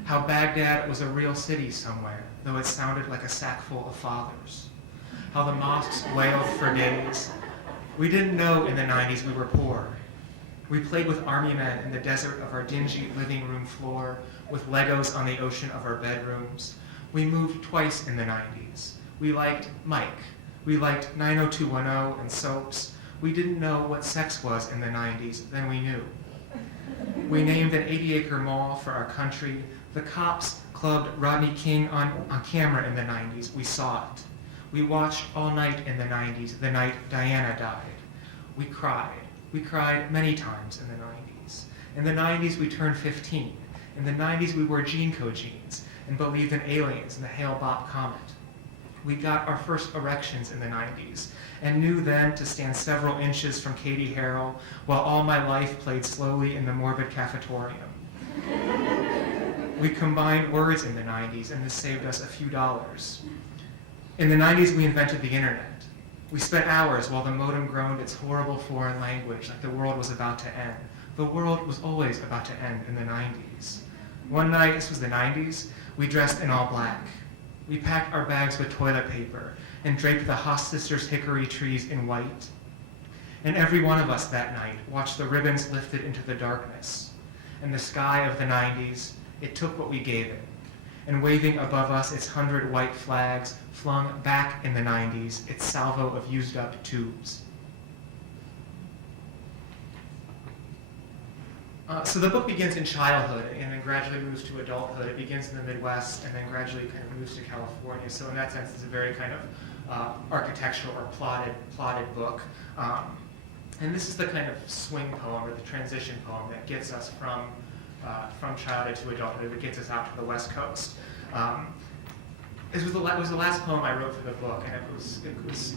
How Baghdad was a real city somewhere, though it sounded like a sack full of fathers. How the mosques wailed for days. We didn't know in the 90s we were poor. We played with army men in the desert of our dingy living room floor, with Legos on the ocean of our bedrooms. We moved twice in the 90s. We liked Mike. We liked 90210 and soaps. We didn't know what sex was in the 90s, then we knew. We named an 80-acre mall for our country. The cops clubbed Rodney King on camera in the 90s. We saw it. We watched all night in the 90s, the night Diana died. We cried. We cried many times in the 90s. In the 90s, we turned 15. In the 90s, we wore Jeanco jeans and believed in aliens and the Hale-Bopp comet. We got our first erections in the 90s and knew then to stand several inches from Katie Harrell while all my life played slowly in the morbid cafetorium. We combined words in the 90s and this saved us a few dollars. In the 90s, we invented the internet. We spent hours while the modem groaned its horrible foreign language like the world was about to end. The world was always about to end in the 90s. One night, this was the 90s, we dressed in all black. We packed our bags with toilet paper and draped the Haas sisters' hickory trees in white. And every one of us that night watched the ribbons lifted into the darkness. And the sky of the 90s, it took what we gave it. And waving above us its 100 white flags, flung back in the 90s its salvo of used-up tubes. So the book begins in childhood and then gradually moves to adulthood. It begins in the Midwest and then gradually kind of moves to California. So in that sense, it's a very kind of architectural or plotted book. And this is the kind of swing poem or the transition poem that gets us from childhood to adulthood, that gets us out to the West Coast. It was the last poem I wrote for the book, and it was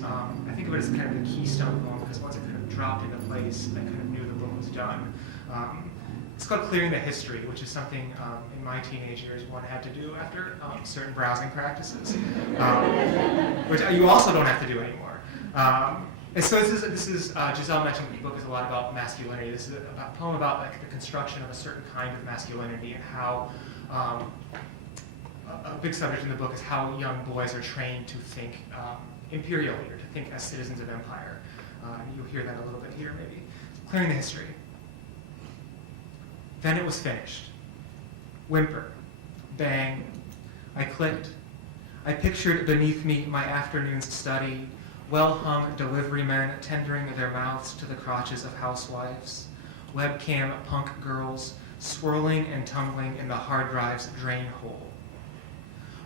I think of it as kind of the keystone poem because once it kind of dropped into place, I kind of knew the book was done. It's called Clearing the History, which is something in my teenage years one had to do after certain browsing practices, which you also don't have to do anymore. And so this is Giselle mentioned the book is a lot about masculinity. This is a poem about like the construction of a certain kind of masculinity and how a big subject in the book is how young boys are trained to think imperially or to think as citizens of empire. You'll hear that a little bit here maybe. Clearing the History. Then it was finished. Whimper. Bang. I clicked. I pictured beneath me my afternoon's study, well-hung delivery men tendering their mouths to the crotches of housewives, webcam punk girls swirling and tumbling in the hard drive's drain hole.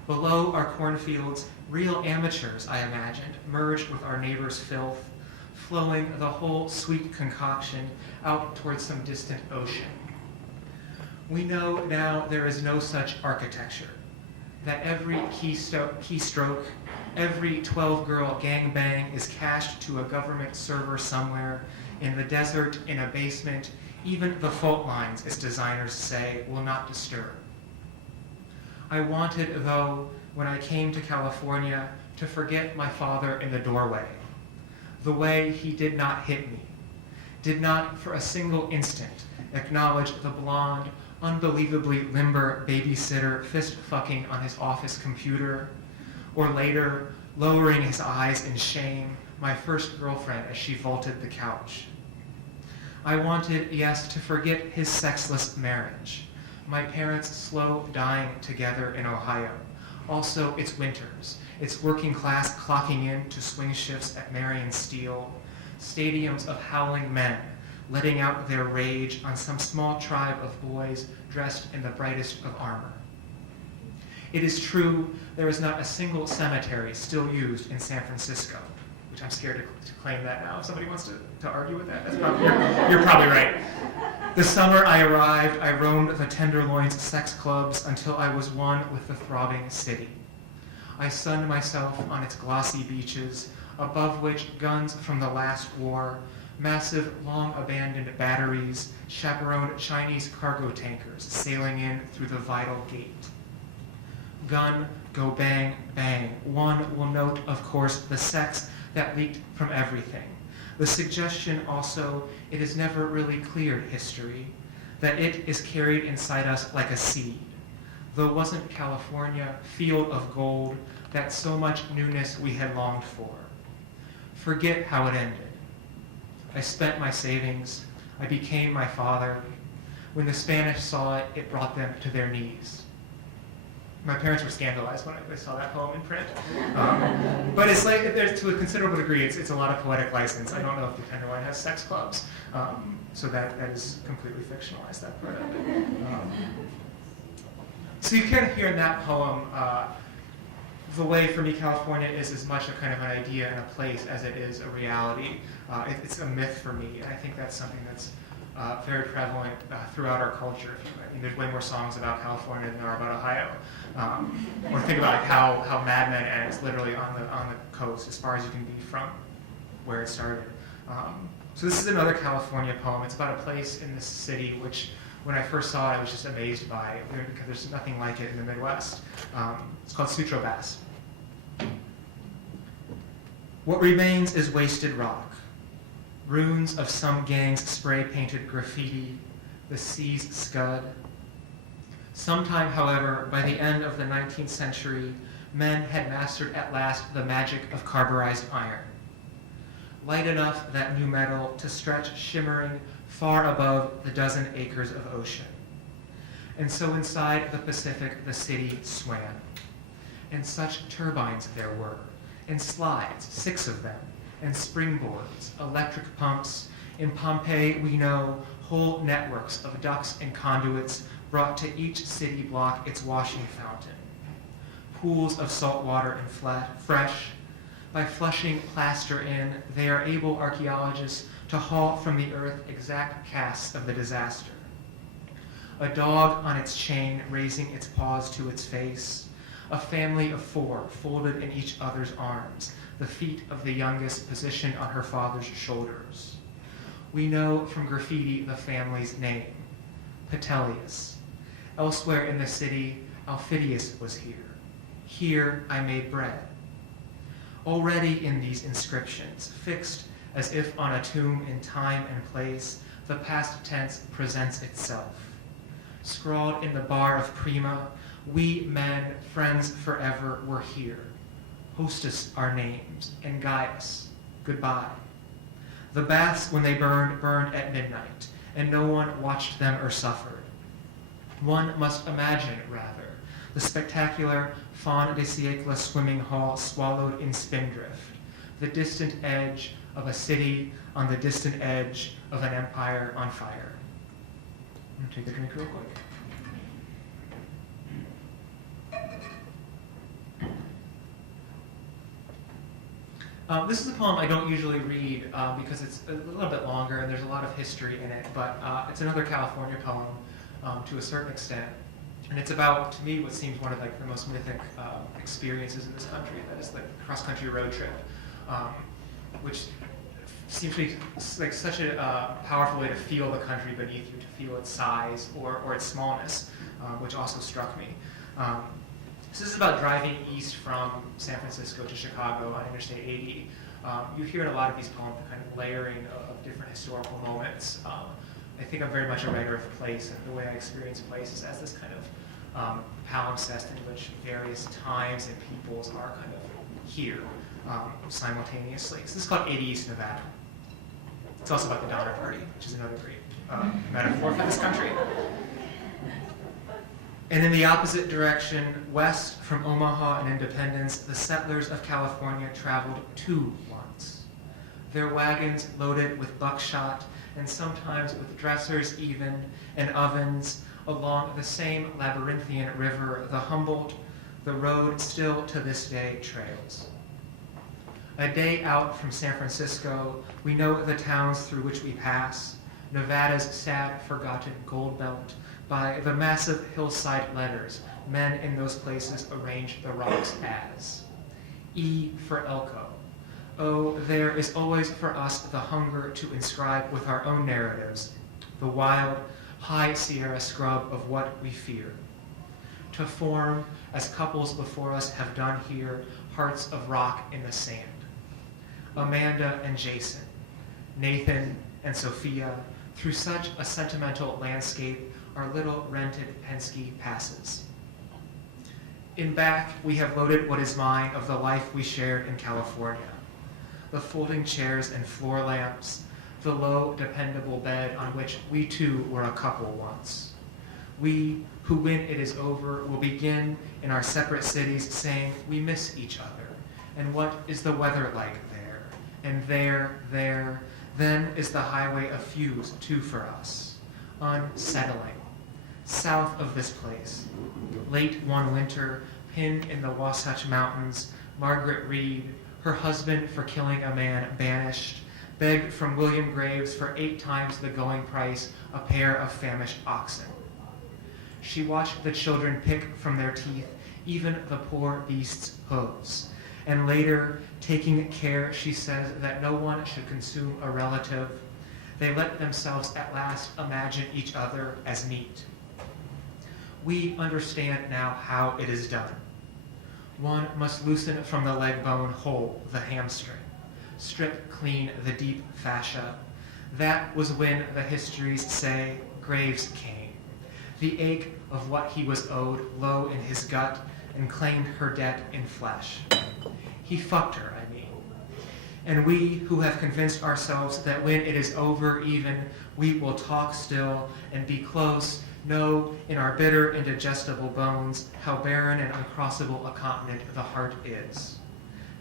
Below our cornfields, real amateurs, I imagined, merged with our neighbors' filth, flowing the whole sweet concoction out towards some distant ocean. We know now there is no such architecture, that every keystroke, every 12-girl gangbang is cached to a government server somewhere, in the desert, in a basement, even the fault lines, as designers say, will not disturb. I wanted, though, when I came to California, to forget my father in the doorway, the way he did not hit me, did not for a single instant acknowledge the blonde, unbelievably limber babysitter fist-fucking on his office computer, or later, lowering his eyes in shame, my first girlfriend as she vaulted the couch. I wanted, yes, to forget his sexless marriage, my parents' slow dying together in Ohio, also its winters, its working class clocking in to swing shifts at Marion Steel, stadiums of howling men, letting out their rage on some small tribe of boys dressed in the brightest of armor. It is true, there is not a single cemetery still used in San Francisco, which I'm scared to claim that now. If somebody wants to argue with that, you're probably right. The summer I arrived, I roamed the Tenderloin's sex clubs until I was one with the throbbing city. I sunned myself on its glossy beaches, above which guns from the last war, massive, long-abandoned batteries, chaperoned Chinese cargo tankers sailing in through the vital gate. Gun, go bang, bang. One will note, of course, the sex that leaked from everything. The suggestion also, it is never really cleared history, that it is carried inside us like a seed. Though wasn't California, field of gold, that so much newness we had longed for. Forget how it ended. I spent my savings. I became my father. When the Spanish saw it, it brought them to their knees. My parents were scandalized when they saw that poem in print. But it's like, to a considerable degree, it's a lot of poetic license. I don't know if the Tenderloin has sex clubs, so that is completely fictionalized, that part of it. So you can hear in that poem, the way for me California is as much a kind of an idea and a place as it is a reality. It's a myth for me, and I think that's something that's very prevalent throughout our culture. I mean, there's way more songs about California than there are about Ohio. Or think about like how Mad Men ends, literally on the coast, as far as you can be from where it started. So this is another California poem. It's about a place in this city which, when I first saw it, I was just amazed by it, because there's nothing like it in the Midwest. It's called Sutro Bass. What remains is wasted rock, ruins of some gang's spray-painted graffiti, the sea's scud. Sometime, however, by the end of the 19th century, men had mastered at last the magic of carburized iron. Light enough that new metal to stretch shimmering far above the dozen acres of ocean. And so inside the Pacific, the city swam. And such turbines there were, and slides, 6 of them, and springboards, electric pumps. In Pompeii, we know whole networks of ducts and conduits brought to each city block its washing fountain. Pools of salt water and fresh. By flushing plaster in, they are able, archaeologists, to haul from the earth exact casts of the disaster. A dog on its chain raising its paws to its face. A family of 4 folded in each other's arms, the feet of the youngest positioned on her father's shoulders. We know from graffiti the family's name, Petelius. Elsewhere in the city, Aufidius was here. Here I made bread. Already in these inscriptions, fixed as if on a tomb in time and place, the past tense presents itself. Scrawled in the bar of Prima, we men, friends forever, were here. Hostess our names, and Gaius, goodbye. The baths, when they burned at midnight, and no one watched them or suffered. One must imagine, rather, the spectacular fin de siècle swimming hall swallowed in spindrift, the distant edge of a city on the distant edge of an empire on fire. I'm going to take a drink real quick. This is a poem I don't usually read because it's a little bit longer and there's a lot of history in it, but it's another California poem to a certain extent. And it's about, to me, what seems one of like the most mythic experiences in this country, that is like cross-country road trip, which seems to be like such a powerful way to feel the country beneath you, to feel its size or its smallness, which also struck me. So this is about driving east from San Francisco to Chicago on Interstate 80. You hear in a lot of these poems the kind of layering of different historical moments. I think I'm very much a writer of place, and the way I experience places as this kind of palimpsest in which various times and peoples are kind of here simultaneously. So this is called 80 East Nevada. It's also about the Donner Party, which is another great metaphor for this country. And in the opposite direction, west from Omaha and Independence, the settlers of California traveled 2 once. Their wagons loaded with buckshot, and sometimes with dressers even, and ovens, along the same labyrinthian river, the Humboldt, the road still to this day trails. A day out from San Francisco, we know the towns through which we pass, Nevada's sad, forgotten gold belt, by the massive hillside letters men in those places arrange the rocks as. E for Elko. Oh, there is always for us the hunger to inscribe with our own narratives the wild, high Sierra scrub of what we fear. To form, as couples before us have done here, hearts of rock in the sand. Amanda and Jason, Nathan and Sophia, through such a sentimental landscape, our little rented Penske passes. In back, we have loaded what is mine of the life we shared in California. The folding chairs and floor lamps, the low, dependable bed on which we too were a couple once. We, who when it is over, will begin in our separate cities saying we miss each other. And what is the weather like there? And there, then is the highway of fuse too for us. Unsettling. South of this place, late one winter, pinned in the Wasatch Mountains, Margaret Reed, her husband for killing a man banished, begged from William Graves for 8 times the going price a pair of famished oxen. She watched the children pick from their teeth even the poor beast's hooves, and later, taking care, she says, that no one should consume a relative, they let themselves at last imagine each other as meat. We understand now how it is done. One must loosen from the leg bone whole the hamstring, strip clean the deep fascia. That was when the histories say Graves came. The ache of what he was owed low in his gut and claimed her debt in flesh. He fucked her, I mean. And we who have convinced ourselves that when it is over even, we will talk still and be close, know in our bitter and digestible bones how barren and uncrossable a continent the heart is,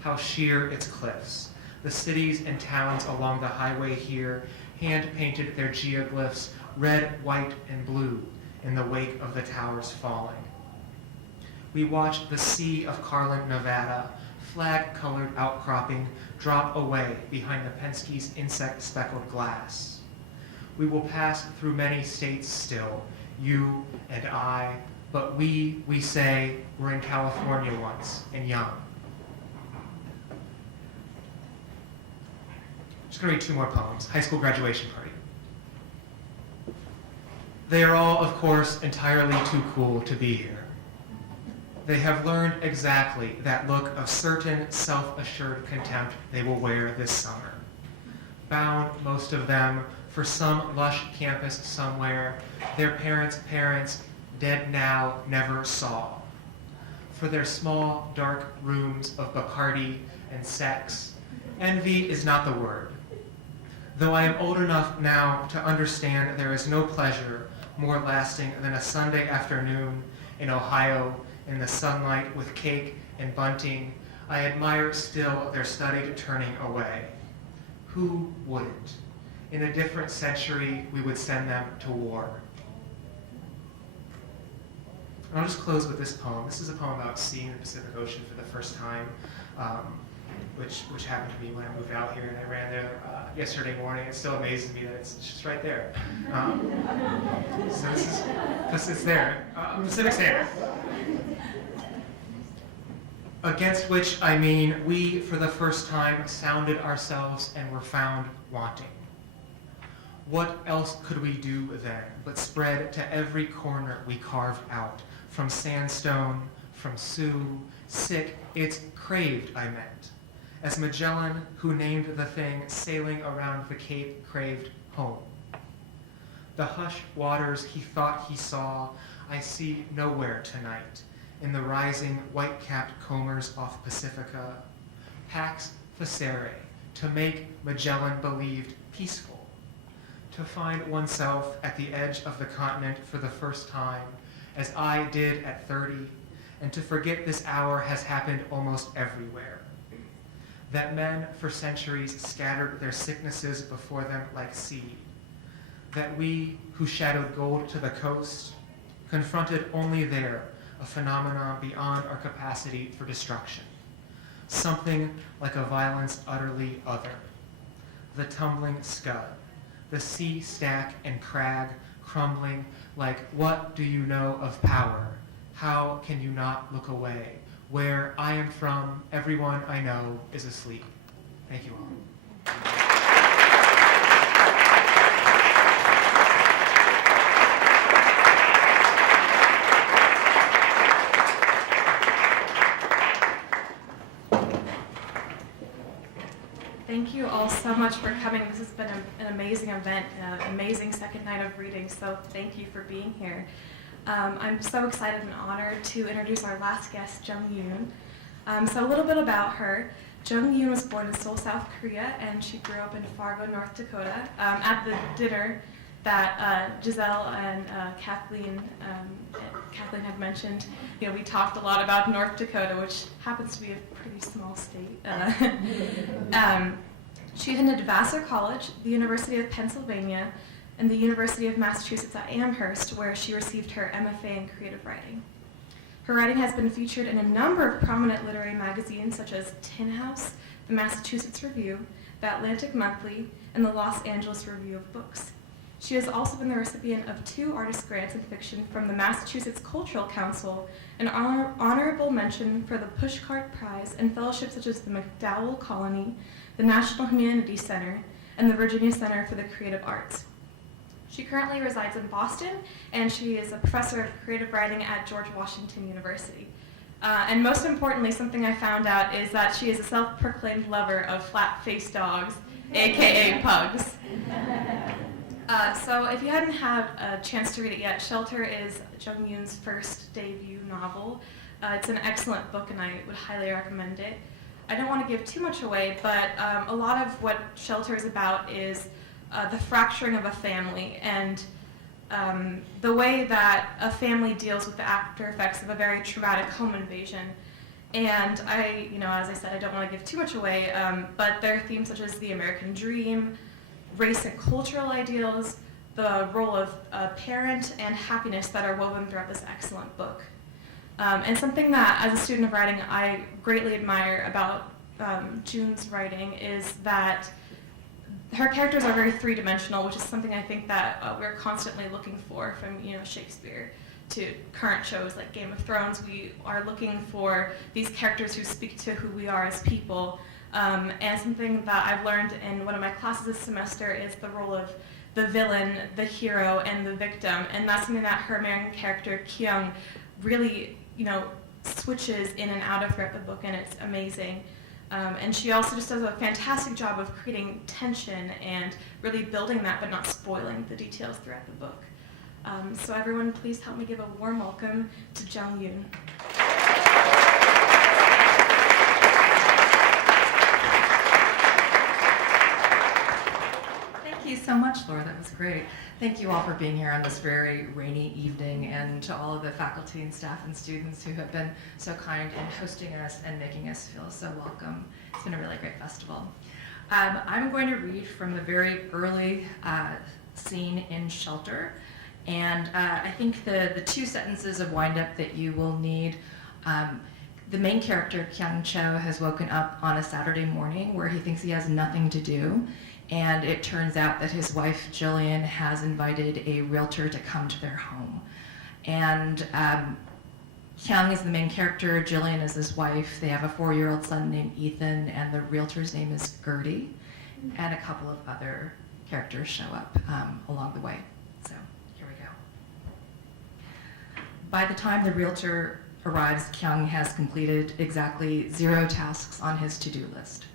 how sheer its cliffs. The cities and towns along the highway here hand-painted their geoglyphs red, white, and blue in the wake of the towers falling. We watched the sea of Carlin, Nevada, flag-colored outcropping, drop away behind the Penske's insect-speckled glass. We will pass through many states still, you and I, but we say, were in California once and young. Just gonna read two more poems. High school graduation party. They are all, of course, entirely too cool to be here. They have learned exactly that look of certain self-assured contempt they will wear this summer. Bound, most of them, for some lush campus somewhere their parents' parents, dead now, never saw. For their small, dark rooms of Bacardi and sex, envy is not the word. Though I am old enough now to understand there is no pleasure more lasting than a Sunday afternoon in Ohio in the sunlight with cake and bunting, I admire still their studied turning away. Who wouldn't? In a different century, we would send them to war. And I'll just close with this poem. This is a poem about seeing the Pacific Ocean for the first time, which happened to me when I moved out here, and I ran there yesterday morning. It still amazes me that it's just right there. So this is, because it's there. Pacific's there. Against which I mean, we, for the first time, sounded ourselves and were found wanting. What else could we do then but spread to every corner we carved out, from sandstone, from Sioux, sick, it's craved, I meant, as Magellan, who named the thing sailing around the Cape, craved home. The hushed waters he thought he saw, I see nowhere tonight, in the rising white-capped combers off Pacifica, Pax Facere, to make Magellan believed peaceful, to find oneself at the edge of the continent for the first time, as I did at 30, and to forget this hour has happened almost everywhere. That men for centuries scattered their sicknesses before them like seed. That we, who shadowed gold to the coast, confronted only there a phenomenon beyond our capacity for destruction. Something like a violence utterly other. The tumbling scud, the sea stack and crag crumbling like, what do you know of power? How can you not look away? Where I am from, everyone I know is asleep. Thank you all. Thank you all so much for coming. This has been an amazing event, an amazing second night of reading, so thank you for being here. I'm so excited and honored to introduce our last guest, Jung-Yoon. So a little bit about her. Jung-Yoon was born in Seoul, South Korea, and she grew up in Fargo, North Dakota. At the dinner that Giselle and Kathleen had mentioned, you know, we talked a lot about North Dakota, which happens to be a pretty small state. She attended Vassar College, the University of Pennsylvania, and the University of Massachusetts at Amherst, where she received her MFA in creative writing. Her writing has been featured in a number of prominent literary magazines such as Tin House, the Massachusetts Review, the Atlantic Monthly, and the Los Angeles Review of Books. She has also been the recipient of 2 artist grants in fiction from the Massachusetts Cultural Council, an honorable mention for the Pushcart Prize, and fellowships such as the MacDowell Colony, the National Humanities Center, and the Virginia Center for the Creative Arts. She currently resides in Boston, and she is a professor of creative writing at George Washington University. And most importantly, something I found out is that she is a self-proclaimed lover of flat-faced dogs, aka pugs. So if you hadn't had a chance to read it yet, Shelter is Jung-Yoon's first debut novel. It's an excellent book and I would highly recommend it. I don't want to give too much away, but a lot of what Shelter is about is the fracturing of a family and the way that a family deals with the after effects of a very traumatic home invasion. And as I said, I don't want to give too much away, but there are themes such as the American dream, race and cultural ideals, the role of a parent, and happiness that are woven throughout this excellent book. And something that, as a student of writing, I greatly admire about June's writing is that her characters are very three-dimensional, which is something I think that we're constantly looking for from Shakespeare to current shows like Game of Thrones. We are looking for these characters who speak to who we are as people. And something that I've learned in one of my classes this semester is the role of the villain, the hero, and the victim. And that's something that her American character, Kyung, really, switches in and out of throughout the book, and it's amazing. And she also just does a fantastic job of creating tension and really building that, but not spoiling the details throughout the book. So everyone, please help me give a warm welcome to Jung-Yoon. Thank you so much, Laura. That was great. Thank you all for being here on this very rainy evening, and to all of the faculty and staff and students who have been so kind in hosting us and making us feel so welcome. It's been a really great festival. I'm going to read from a very early scene in Shelter, and I think the two sentences of wind-up that you will need. The main character, Kyung Cho, has woken up on a Saturday morning where he thinks he has nothing to do. And it turns out that his wife, Jillian, has invited a realtor to come to their home. And Kyung is the main character, Jillian is his wife. They have a 4-year-old son named Ethan, and the realtor's name is Gertie. And a couple of other characters show up along the way. So here we go. By the time the realtor arrives, Kyung has completed exactly 0 tasks on his to-do list.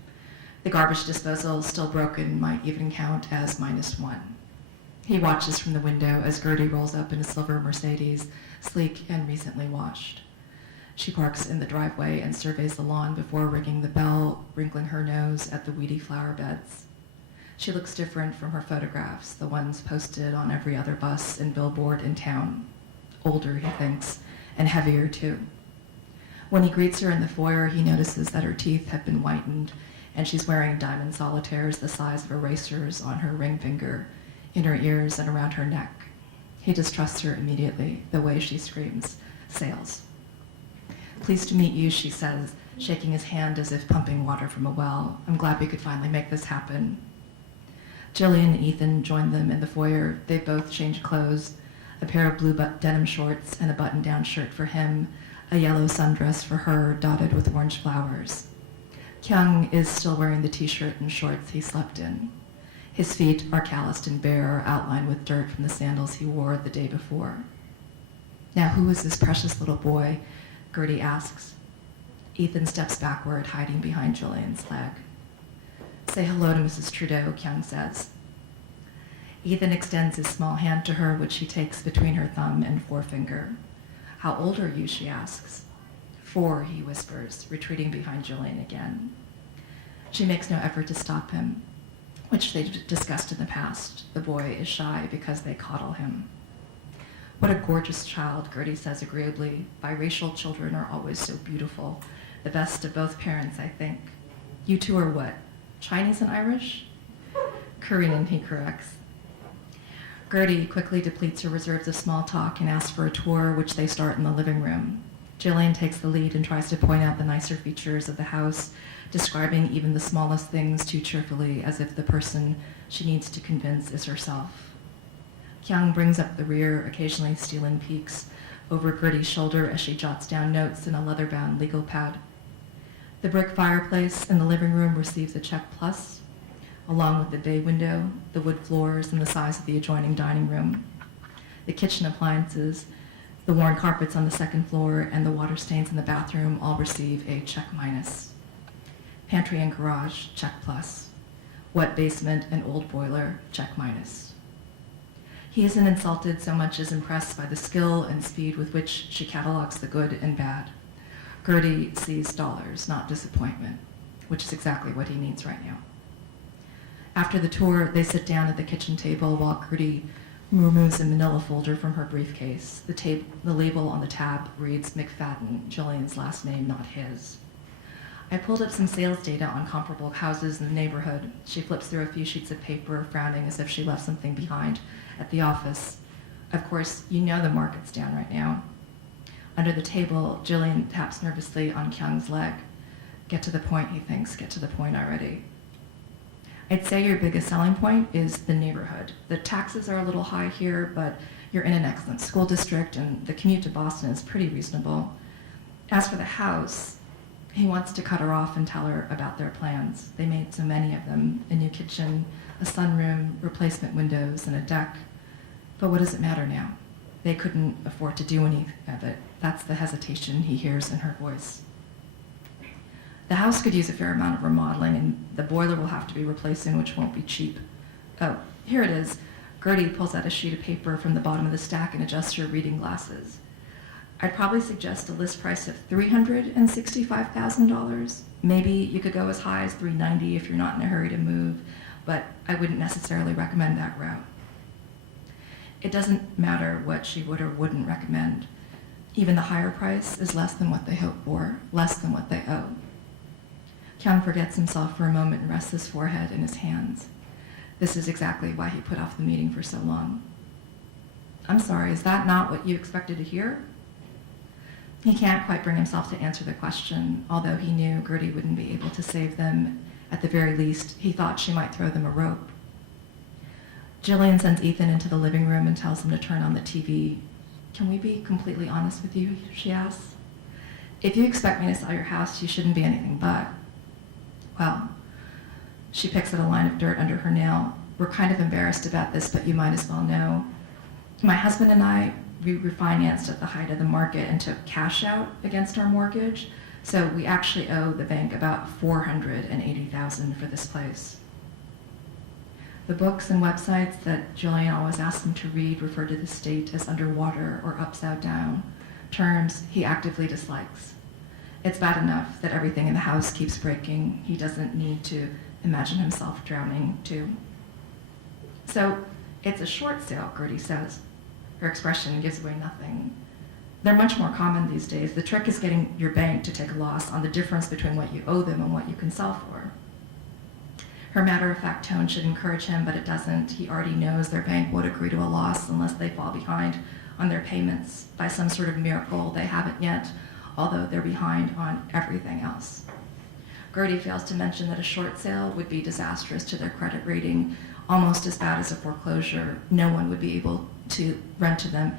The garbage disposal, still broken, might even count as -1. He watches from the window as Gertie rolls up in a silver Mercedes, sleek and recently washed. She parks in the driveway and surveys the lawn before ringing the bell, wrinkling her nose at the weedy flower beds. She looks different from her photographs, the ones posted on every other bus and billboard in town. Older, he thinks, and heavier too. When he greets her in the foyer, he notices that her teeth have been whitened, and she's wearing diamond solitaires the size of erasers on her ring finger, in her ears and around her neck. He distrusts her immediately, the way she screams, "Sales." "Pleased to meet you," she says, shaking his hand as if pumping water from a well. "I'm glad we could finally make this happen." Jillian and Ethan join them in the foyer. They both change clothes, a pair of blue denim shorts and a button-down shirt for him, a yellow sundress for her dotted with orange flowers. Kyung is still wearing the t-shirt and shorts he slept in. His feet are calloused and bare, outlined with dirt from the sandals he wore the day before. "Now who is this precious little boy?" Gertie asks. Ethan steps backward, hiding behind Jillian's leg. "Say hello to Mrs. Trudeau," Kyung says. Ethan extends his small hand to her, which he takes between her thumb and forefinger. "How old are you?" she asks. 4, he whispers, retreating behind Jillian again. She makes no effort to stop him, which they discussed in the past. The boy is shy because they coddle him. "What a gorgeous child," Gertie says agreeably. "Biracial children are always so beautiful. The best of both parents, I think. You two are what? Chinese and Irish?" "Korean," he corrects. Gertie quickly depletes her reserves of small talk and asks for a tour, which they start in the living room. Jillian takes the lead and tries to point out the nicer features of the house, describing even the smallest things too cheerfully, as if the person she needs to convince is herself. Kyung brings up the rear, occasionally stealing peeks over Gertie's shoulder as she jots down notes in a leather-bound legal pad. The brick fireplace in the living room receives a check plus, along with the bay window, the wood floors, and the size of the adjoining dining room. The kitchen appliances, the worn carpets on the second floor, and the water stains in the bathroom all receive a check minus. Pantry and garage, check plus. Wet basement and old boiler, check minus. He isn't insulted so much as impressed by the skill and speed with which she catalogs the good and bad. Gertie sees dollars, not disappointment, which is exactly what he needs right now. After the tour, they sit down at the kitchen table while Gertie removes a manila folder from her briefcase. The label on the tab reads McFadden, Jillian's last name, not his. I pulled up some sales data on comparable houses in the neighborhood. She flips through a few sheets of paper, frowning as if she left something behind at the office. Of course, you know the market's down right now. Under the table, Jillian taps nervously on Kyung's leg. Get to the point, he thinks. Get to the point already. I'd say your biggest selling point is the neighborhood. The taxes are a little high here, but you're in an excellent school district, and the commute to Boston is pretty reasonable. As for the house, he wants to cut her off and tell her about their plans. They made so many of them: a new kitchen, a sunroom, replacement windows, and a deck. But what does it matter now? They couldn't afford to do any of it. That's the hesitation he hears in her voice. The house could use a fair amount of remodeling, and the boiler will have to be replaced soon, which won't be cheap. Oh, here it is. Gertie pulls out a sheet of paper from the bottom of the stack and adjusts her reading glasses. I'd probably suggest a list price of $365,000. Maybe you could go as high as $390 if you're not in a hurry to move, but I wouldn't necessarily recommend that route. It doesn't matter what she would or wouldn't recommend. Even the higher price is less than what they hope for, less than what they owe. Kyung forgets himself for a moment and rests his forehead in his hands. This is exactly why he put off the meeting for so long. I'm sorry, is that not what you expected to hear? He can't quite bring himself to answer the question, although he knew Gertie wouldn't be able to save them. At the very least, he thought she might throw them a rope. Jillian sends Ethan into the living room and tells him to turn on the TV. Can we be completely honest with you, she asks. If you expect me to sell your house, you shouldn't be anything but. Well, she picks at a line of dirt under her nail. We're kind of embarrassed about this, but you might as well know. My husband and I, we refinanced at the height of the market and took cash out against our mortgage, so we actually owe the bank about $480,000 for this place. The books and websites that Jillian always asks him to read refer to the state as underwater or upside down, terms he actively dislikes. It's bad enough that everything in the house keeps breaking. He doesn't need to imagine himself drowning, too. So, it's a short sale, Gertie says. Her expression gives away nothing. They're much more common these days. The trick is getting your bank to take a loss on the difference between what you owe them and what you can sell for. Her matter-of-fact tone should encourage him, but it doesn't. He already knows their bank would agree to a loss unless they fall behind on their payments. By some sort of miracle, they haven't yet, although they're behind on everything else. Gertie fails to mention that a short sale would be disastrous to their credit rating, almost as bad as a foreclosure. No one would be able to rent to them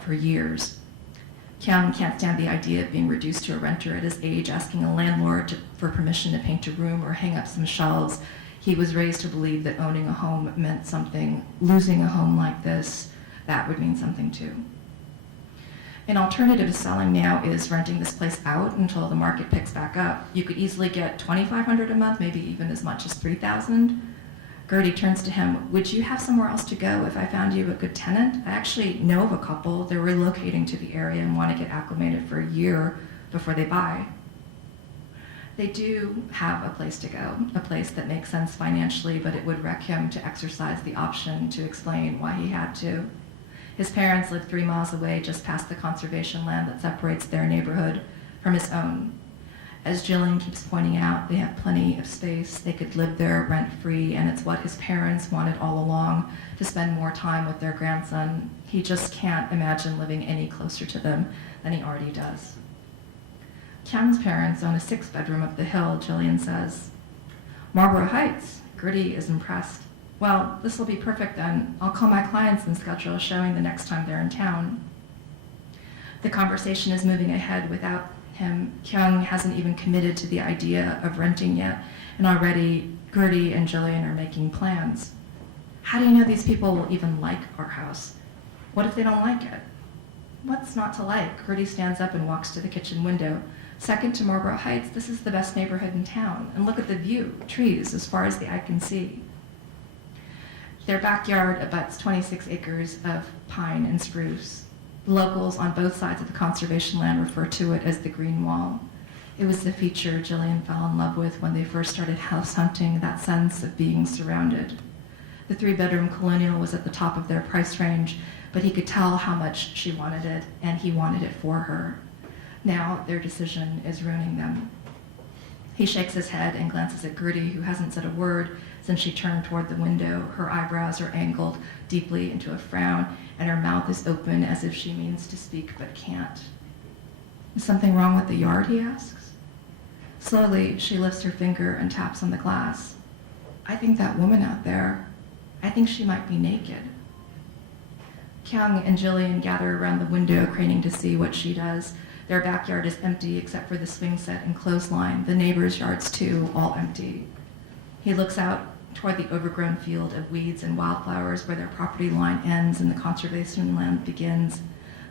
for years. Kyung can't stand the idea of being reduced to a renter at his age, asking a landlord for permission to paint a room or hang up some shelves. He was raised to believe that owning a home meant something. Losing a home like this, that would mean something too. An alternative to selling now is renting this place out until the market picks back up. You could easily get $2,500 a month, maybe even as much as $3,000. Gertie turns to him. Would you have somewhere else to go if I found you a good tenant? I actually know of a couple. They're relocating to the area and want to get acclimated for a year before they buy. They do have a place to go, a place that makes sense financially, but it would wreck him to exercise the option to explain why he had to. His parents live 3 miles away, just past the conservation land that separates their neighborhood from his own. As Jillian keeps pointing out, they have plenty of space. They could live there rent-free, and it's what his parents wanted all along, to spend more time with their grandson. He just can't imagine living any closer to them than he already does. Kyung's parents own a 6-bedroom up the hill, Jillian says. Marlborough Heights. Gertie is impressed. Well, this will be perfect then. I'll call my clients and schedule a showing the next time they're in town. The conversation is moving ahead without him. Kyung hasn't even committed to the idea of renting yet, and already Gertie and Jillian are making plans. How do you know these people will even like our house? What if they don't like it? What's not to like? Gertie stands up and walks to the kitchen window. Second to Marlborough Heights, this is the best neighborhood in town. And look at the view, trees as far as the eye can see. Their backyard abuts 26 acres of pine and spruce. The locals on both sides of the conservation land refer to it as the Green Wall. It was the feature Jillian fell in love with when they first started house hunting, that sense of being surrounded. The 3-bedroom colonial was at the top of their price range, but he could tell how much she wanted it, and he wanted it for her. Now their decision is ruining them. He shakes his head and glances at Gertie, who hasn't said a word since she turned toward the window. Her eyebrows are angled deeply into a frown, and her mouth is open as if she means to speak but can't. Is something wrong with the yard, he asks. Slowly, she lifts her finger and taps on the glass. I think that woman out there, I think she might be naked. Kyung and Jillian gather around the window, craning to see what she does. Their backyard is empty except for the swing set and clothesline. The neighbors' yards, too, all empty. He looks out toward the overgrown field of weeds and wildflowers where their property line ends and the conservation land begins.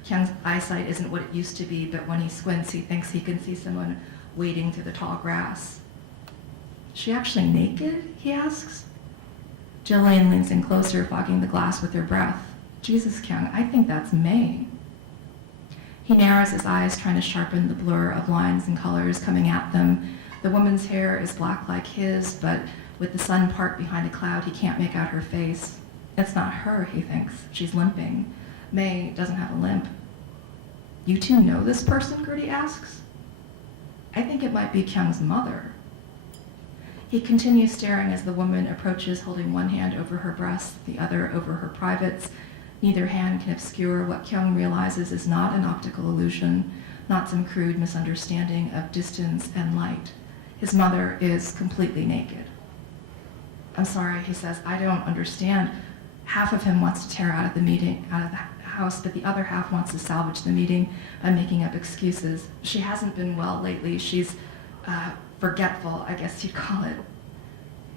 Kyung's eyesight isn't what it used to be, but when he squints, he thinks he can see someone wading through the tall grass. Is she actually naked? He asks. Jillian leans in closer, fogging the glass with her breath. Jesus, Kyung, I think that's May. He narrows his eyes, trying to sharpen the blur of lines and colors coming at them. The woman's hair is black like his, but with the sun part behind a cloud, he can't make out her face. It's not her, he thinks. She's limping. May doesn't have a limp. You two know this person? Gertie asks. I think it might be Kyung's mother. He continues staring as the woman approaches, holding one hand over her breast, the other over her privates. Neither hand can obscure what Kyung realizes is not an optical illusion, not some crude misunderstanding of distance and light. His mother is completely naked. I'm sorry, he says, I don't understand. Half of him wants to tear out of the house, but the other half wants to salvage the meeting by making up excuses. She hasn't been well lately. She's forgetful, I guess you'd call it.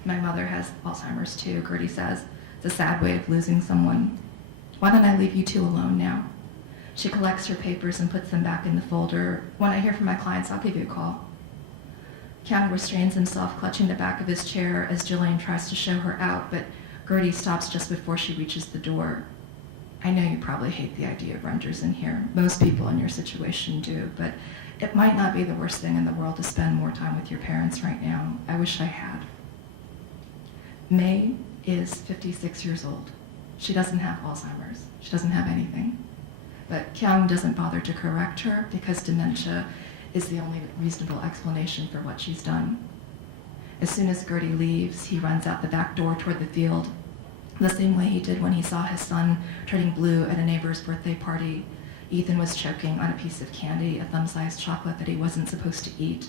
My mother has Alzheimer's too, Gertie says. It's a sad way of losing someone. Why don't I leave you two alone now? She collects her papers and puts them back in the folder. When I hear from my clients, I'll give you a call. Kyung restrains himself, clutching the back of his chair as Jillian tries to show her out, but Gertie stops just before she reaches the door. I know you probably hate the idea of renters in here. Most people in your situation do, but it might not be the worst thing in the world to spend more time with your parents right now. I wish I had. May is 56 years old. She doesn't have Alzheimer's. She doesn't have anything. But Kyung doesn't bother to correct her because dementia is the only reasonable explanation for what she's done. As soon as Gertie leaves, he runs out the back door toward the field, the same way he did when he saw his son turning blue at a neighbor's birthday party. Ethan was choking on a piece of candy, a thumb-sized chocolate that he wasn't supposed to eat.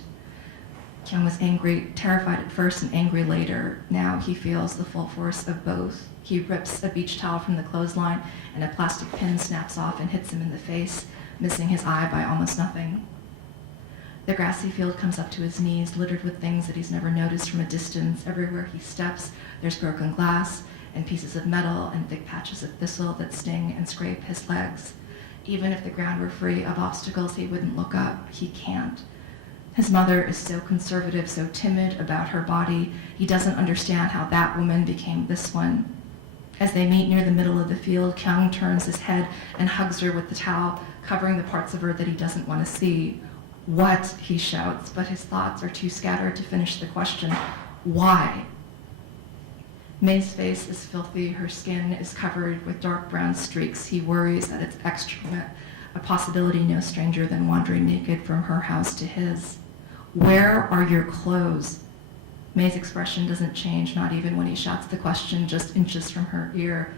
Kyung was angry, terrified at first and angry later. Now he feels the full force of both. He rips a beach towel from the clothesline and a plastic pin snaps off and hits him in the face, missing his eye by almost nothing. The grassy field comes up to his knees, littered with things that he's never noticed from a distance. Everywhere he steps, there's broken glass and pieces of metal and thick patches of thistle that sting and scrape his legs. Even if the ground were free of obstacles, he wouldn't look up. He can't. His mother is so conservative, so timid about her body. He doesn't understand how that woman became this one. As they meet near the middle of the field, Kyung turns his head and hugs her with the towel, covering the parts of her that he doesn't want to see. What? He shouts, but his thoughts are too scattered to finish the question. Why? May's face is filthy. Her skin is covered with dark brown streaks. He worries that it's excrement, a possibility no stranger than wandering naked from her house to his. Where are your clothes? May's expression doesn't change, not even when he shouts the question just inches from her ear.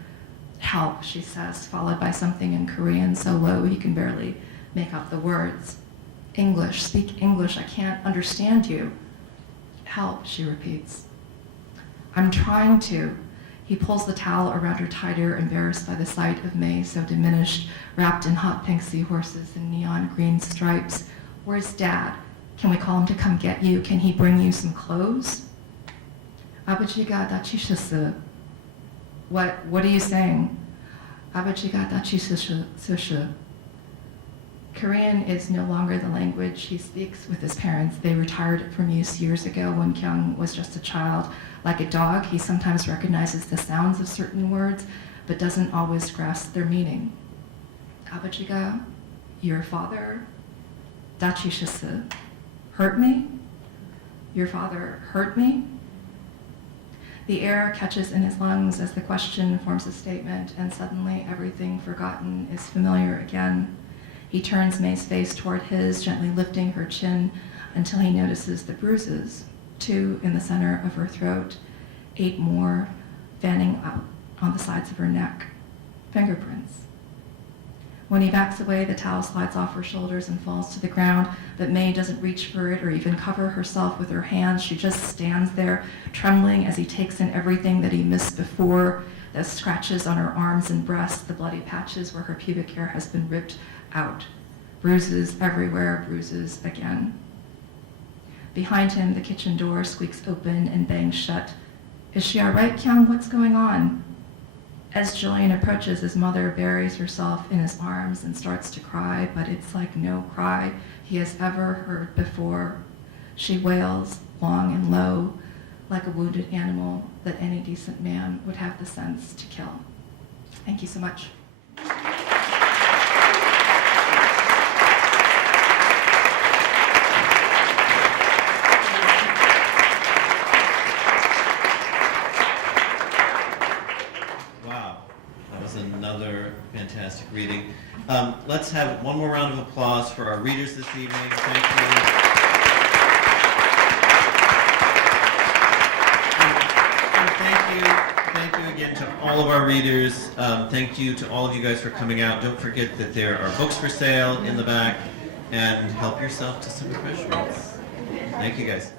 Help, she says, followed by something in Korean so low he can barely make out the words. English, speak English, I can't understand you. Help, she repeats. I'm trying to. He pulls the towel around her tighter, embarrassed by the sight of May so diminished, wrapped in hot pink seahorses and neon green stripes. Where's Dad? Can we call him to come get you? Can he bring you some clothes? 아버지가 다치셨어. What are you saying? 아버지가 다치셨어. Korean is no longer the language he speaks with his parents. They retired it from use years ago when Kyung was just a child. Like a dog, he sometimes recognizes the sounds of certain words, but doesn't always grasp their meaning. 아버지가, your father, 다치셨어, hurt me? Your father hurt me? The air catches in his lungs as the question forms a statement, and suddenly everything forgotten is familiar again. He turns May's face toward his, gently lifting her chin until he notices the bruises, 2 in the center of her throat, 8 more fanning out on the sides of her neck. Fingerprints. When he backs away, the towel slides off her shoulders and falls to the ground, but May doesn't reach for it or even cover herself with her hands. She just stands there, trembling as he takes in everything that he missed before, the scratches on her arms and breasts, the bloody patches where her pubic hair has been ripped out. Bruises everywhere, bruises again. Behind him, the kitchen door squeaks open and bangs shut. Is she all right, Kyung? What's going on? As Julian approaches, his mother buries herself in his arms and starts to cry, but it's like no cry he has ever heard before. She wails long and low, like a wounded animal that any decent man would have the sense to kill. Thank you so much. Another fantastic reading. Let's have one more round of applause for our readers this evening. Thank you. Thank you again to all of our readers. Thank you to all of you guys for coming out. Don't forget that there are books for sale in the back, and help yourself to some refreshments. Thank you guys.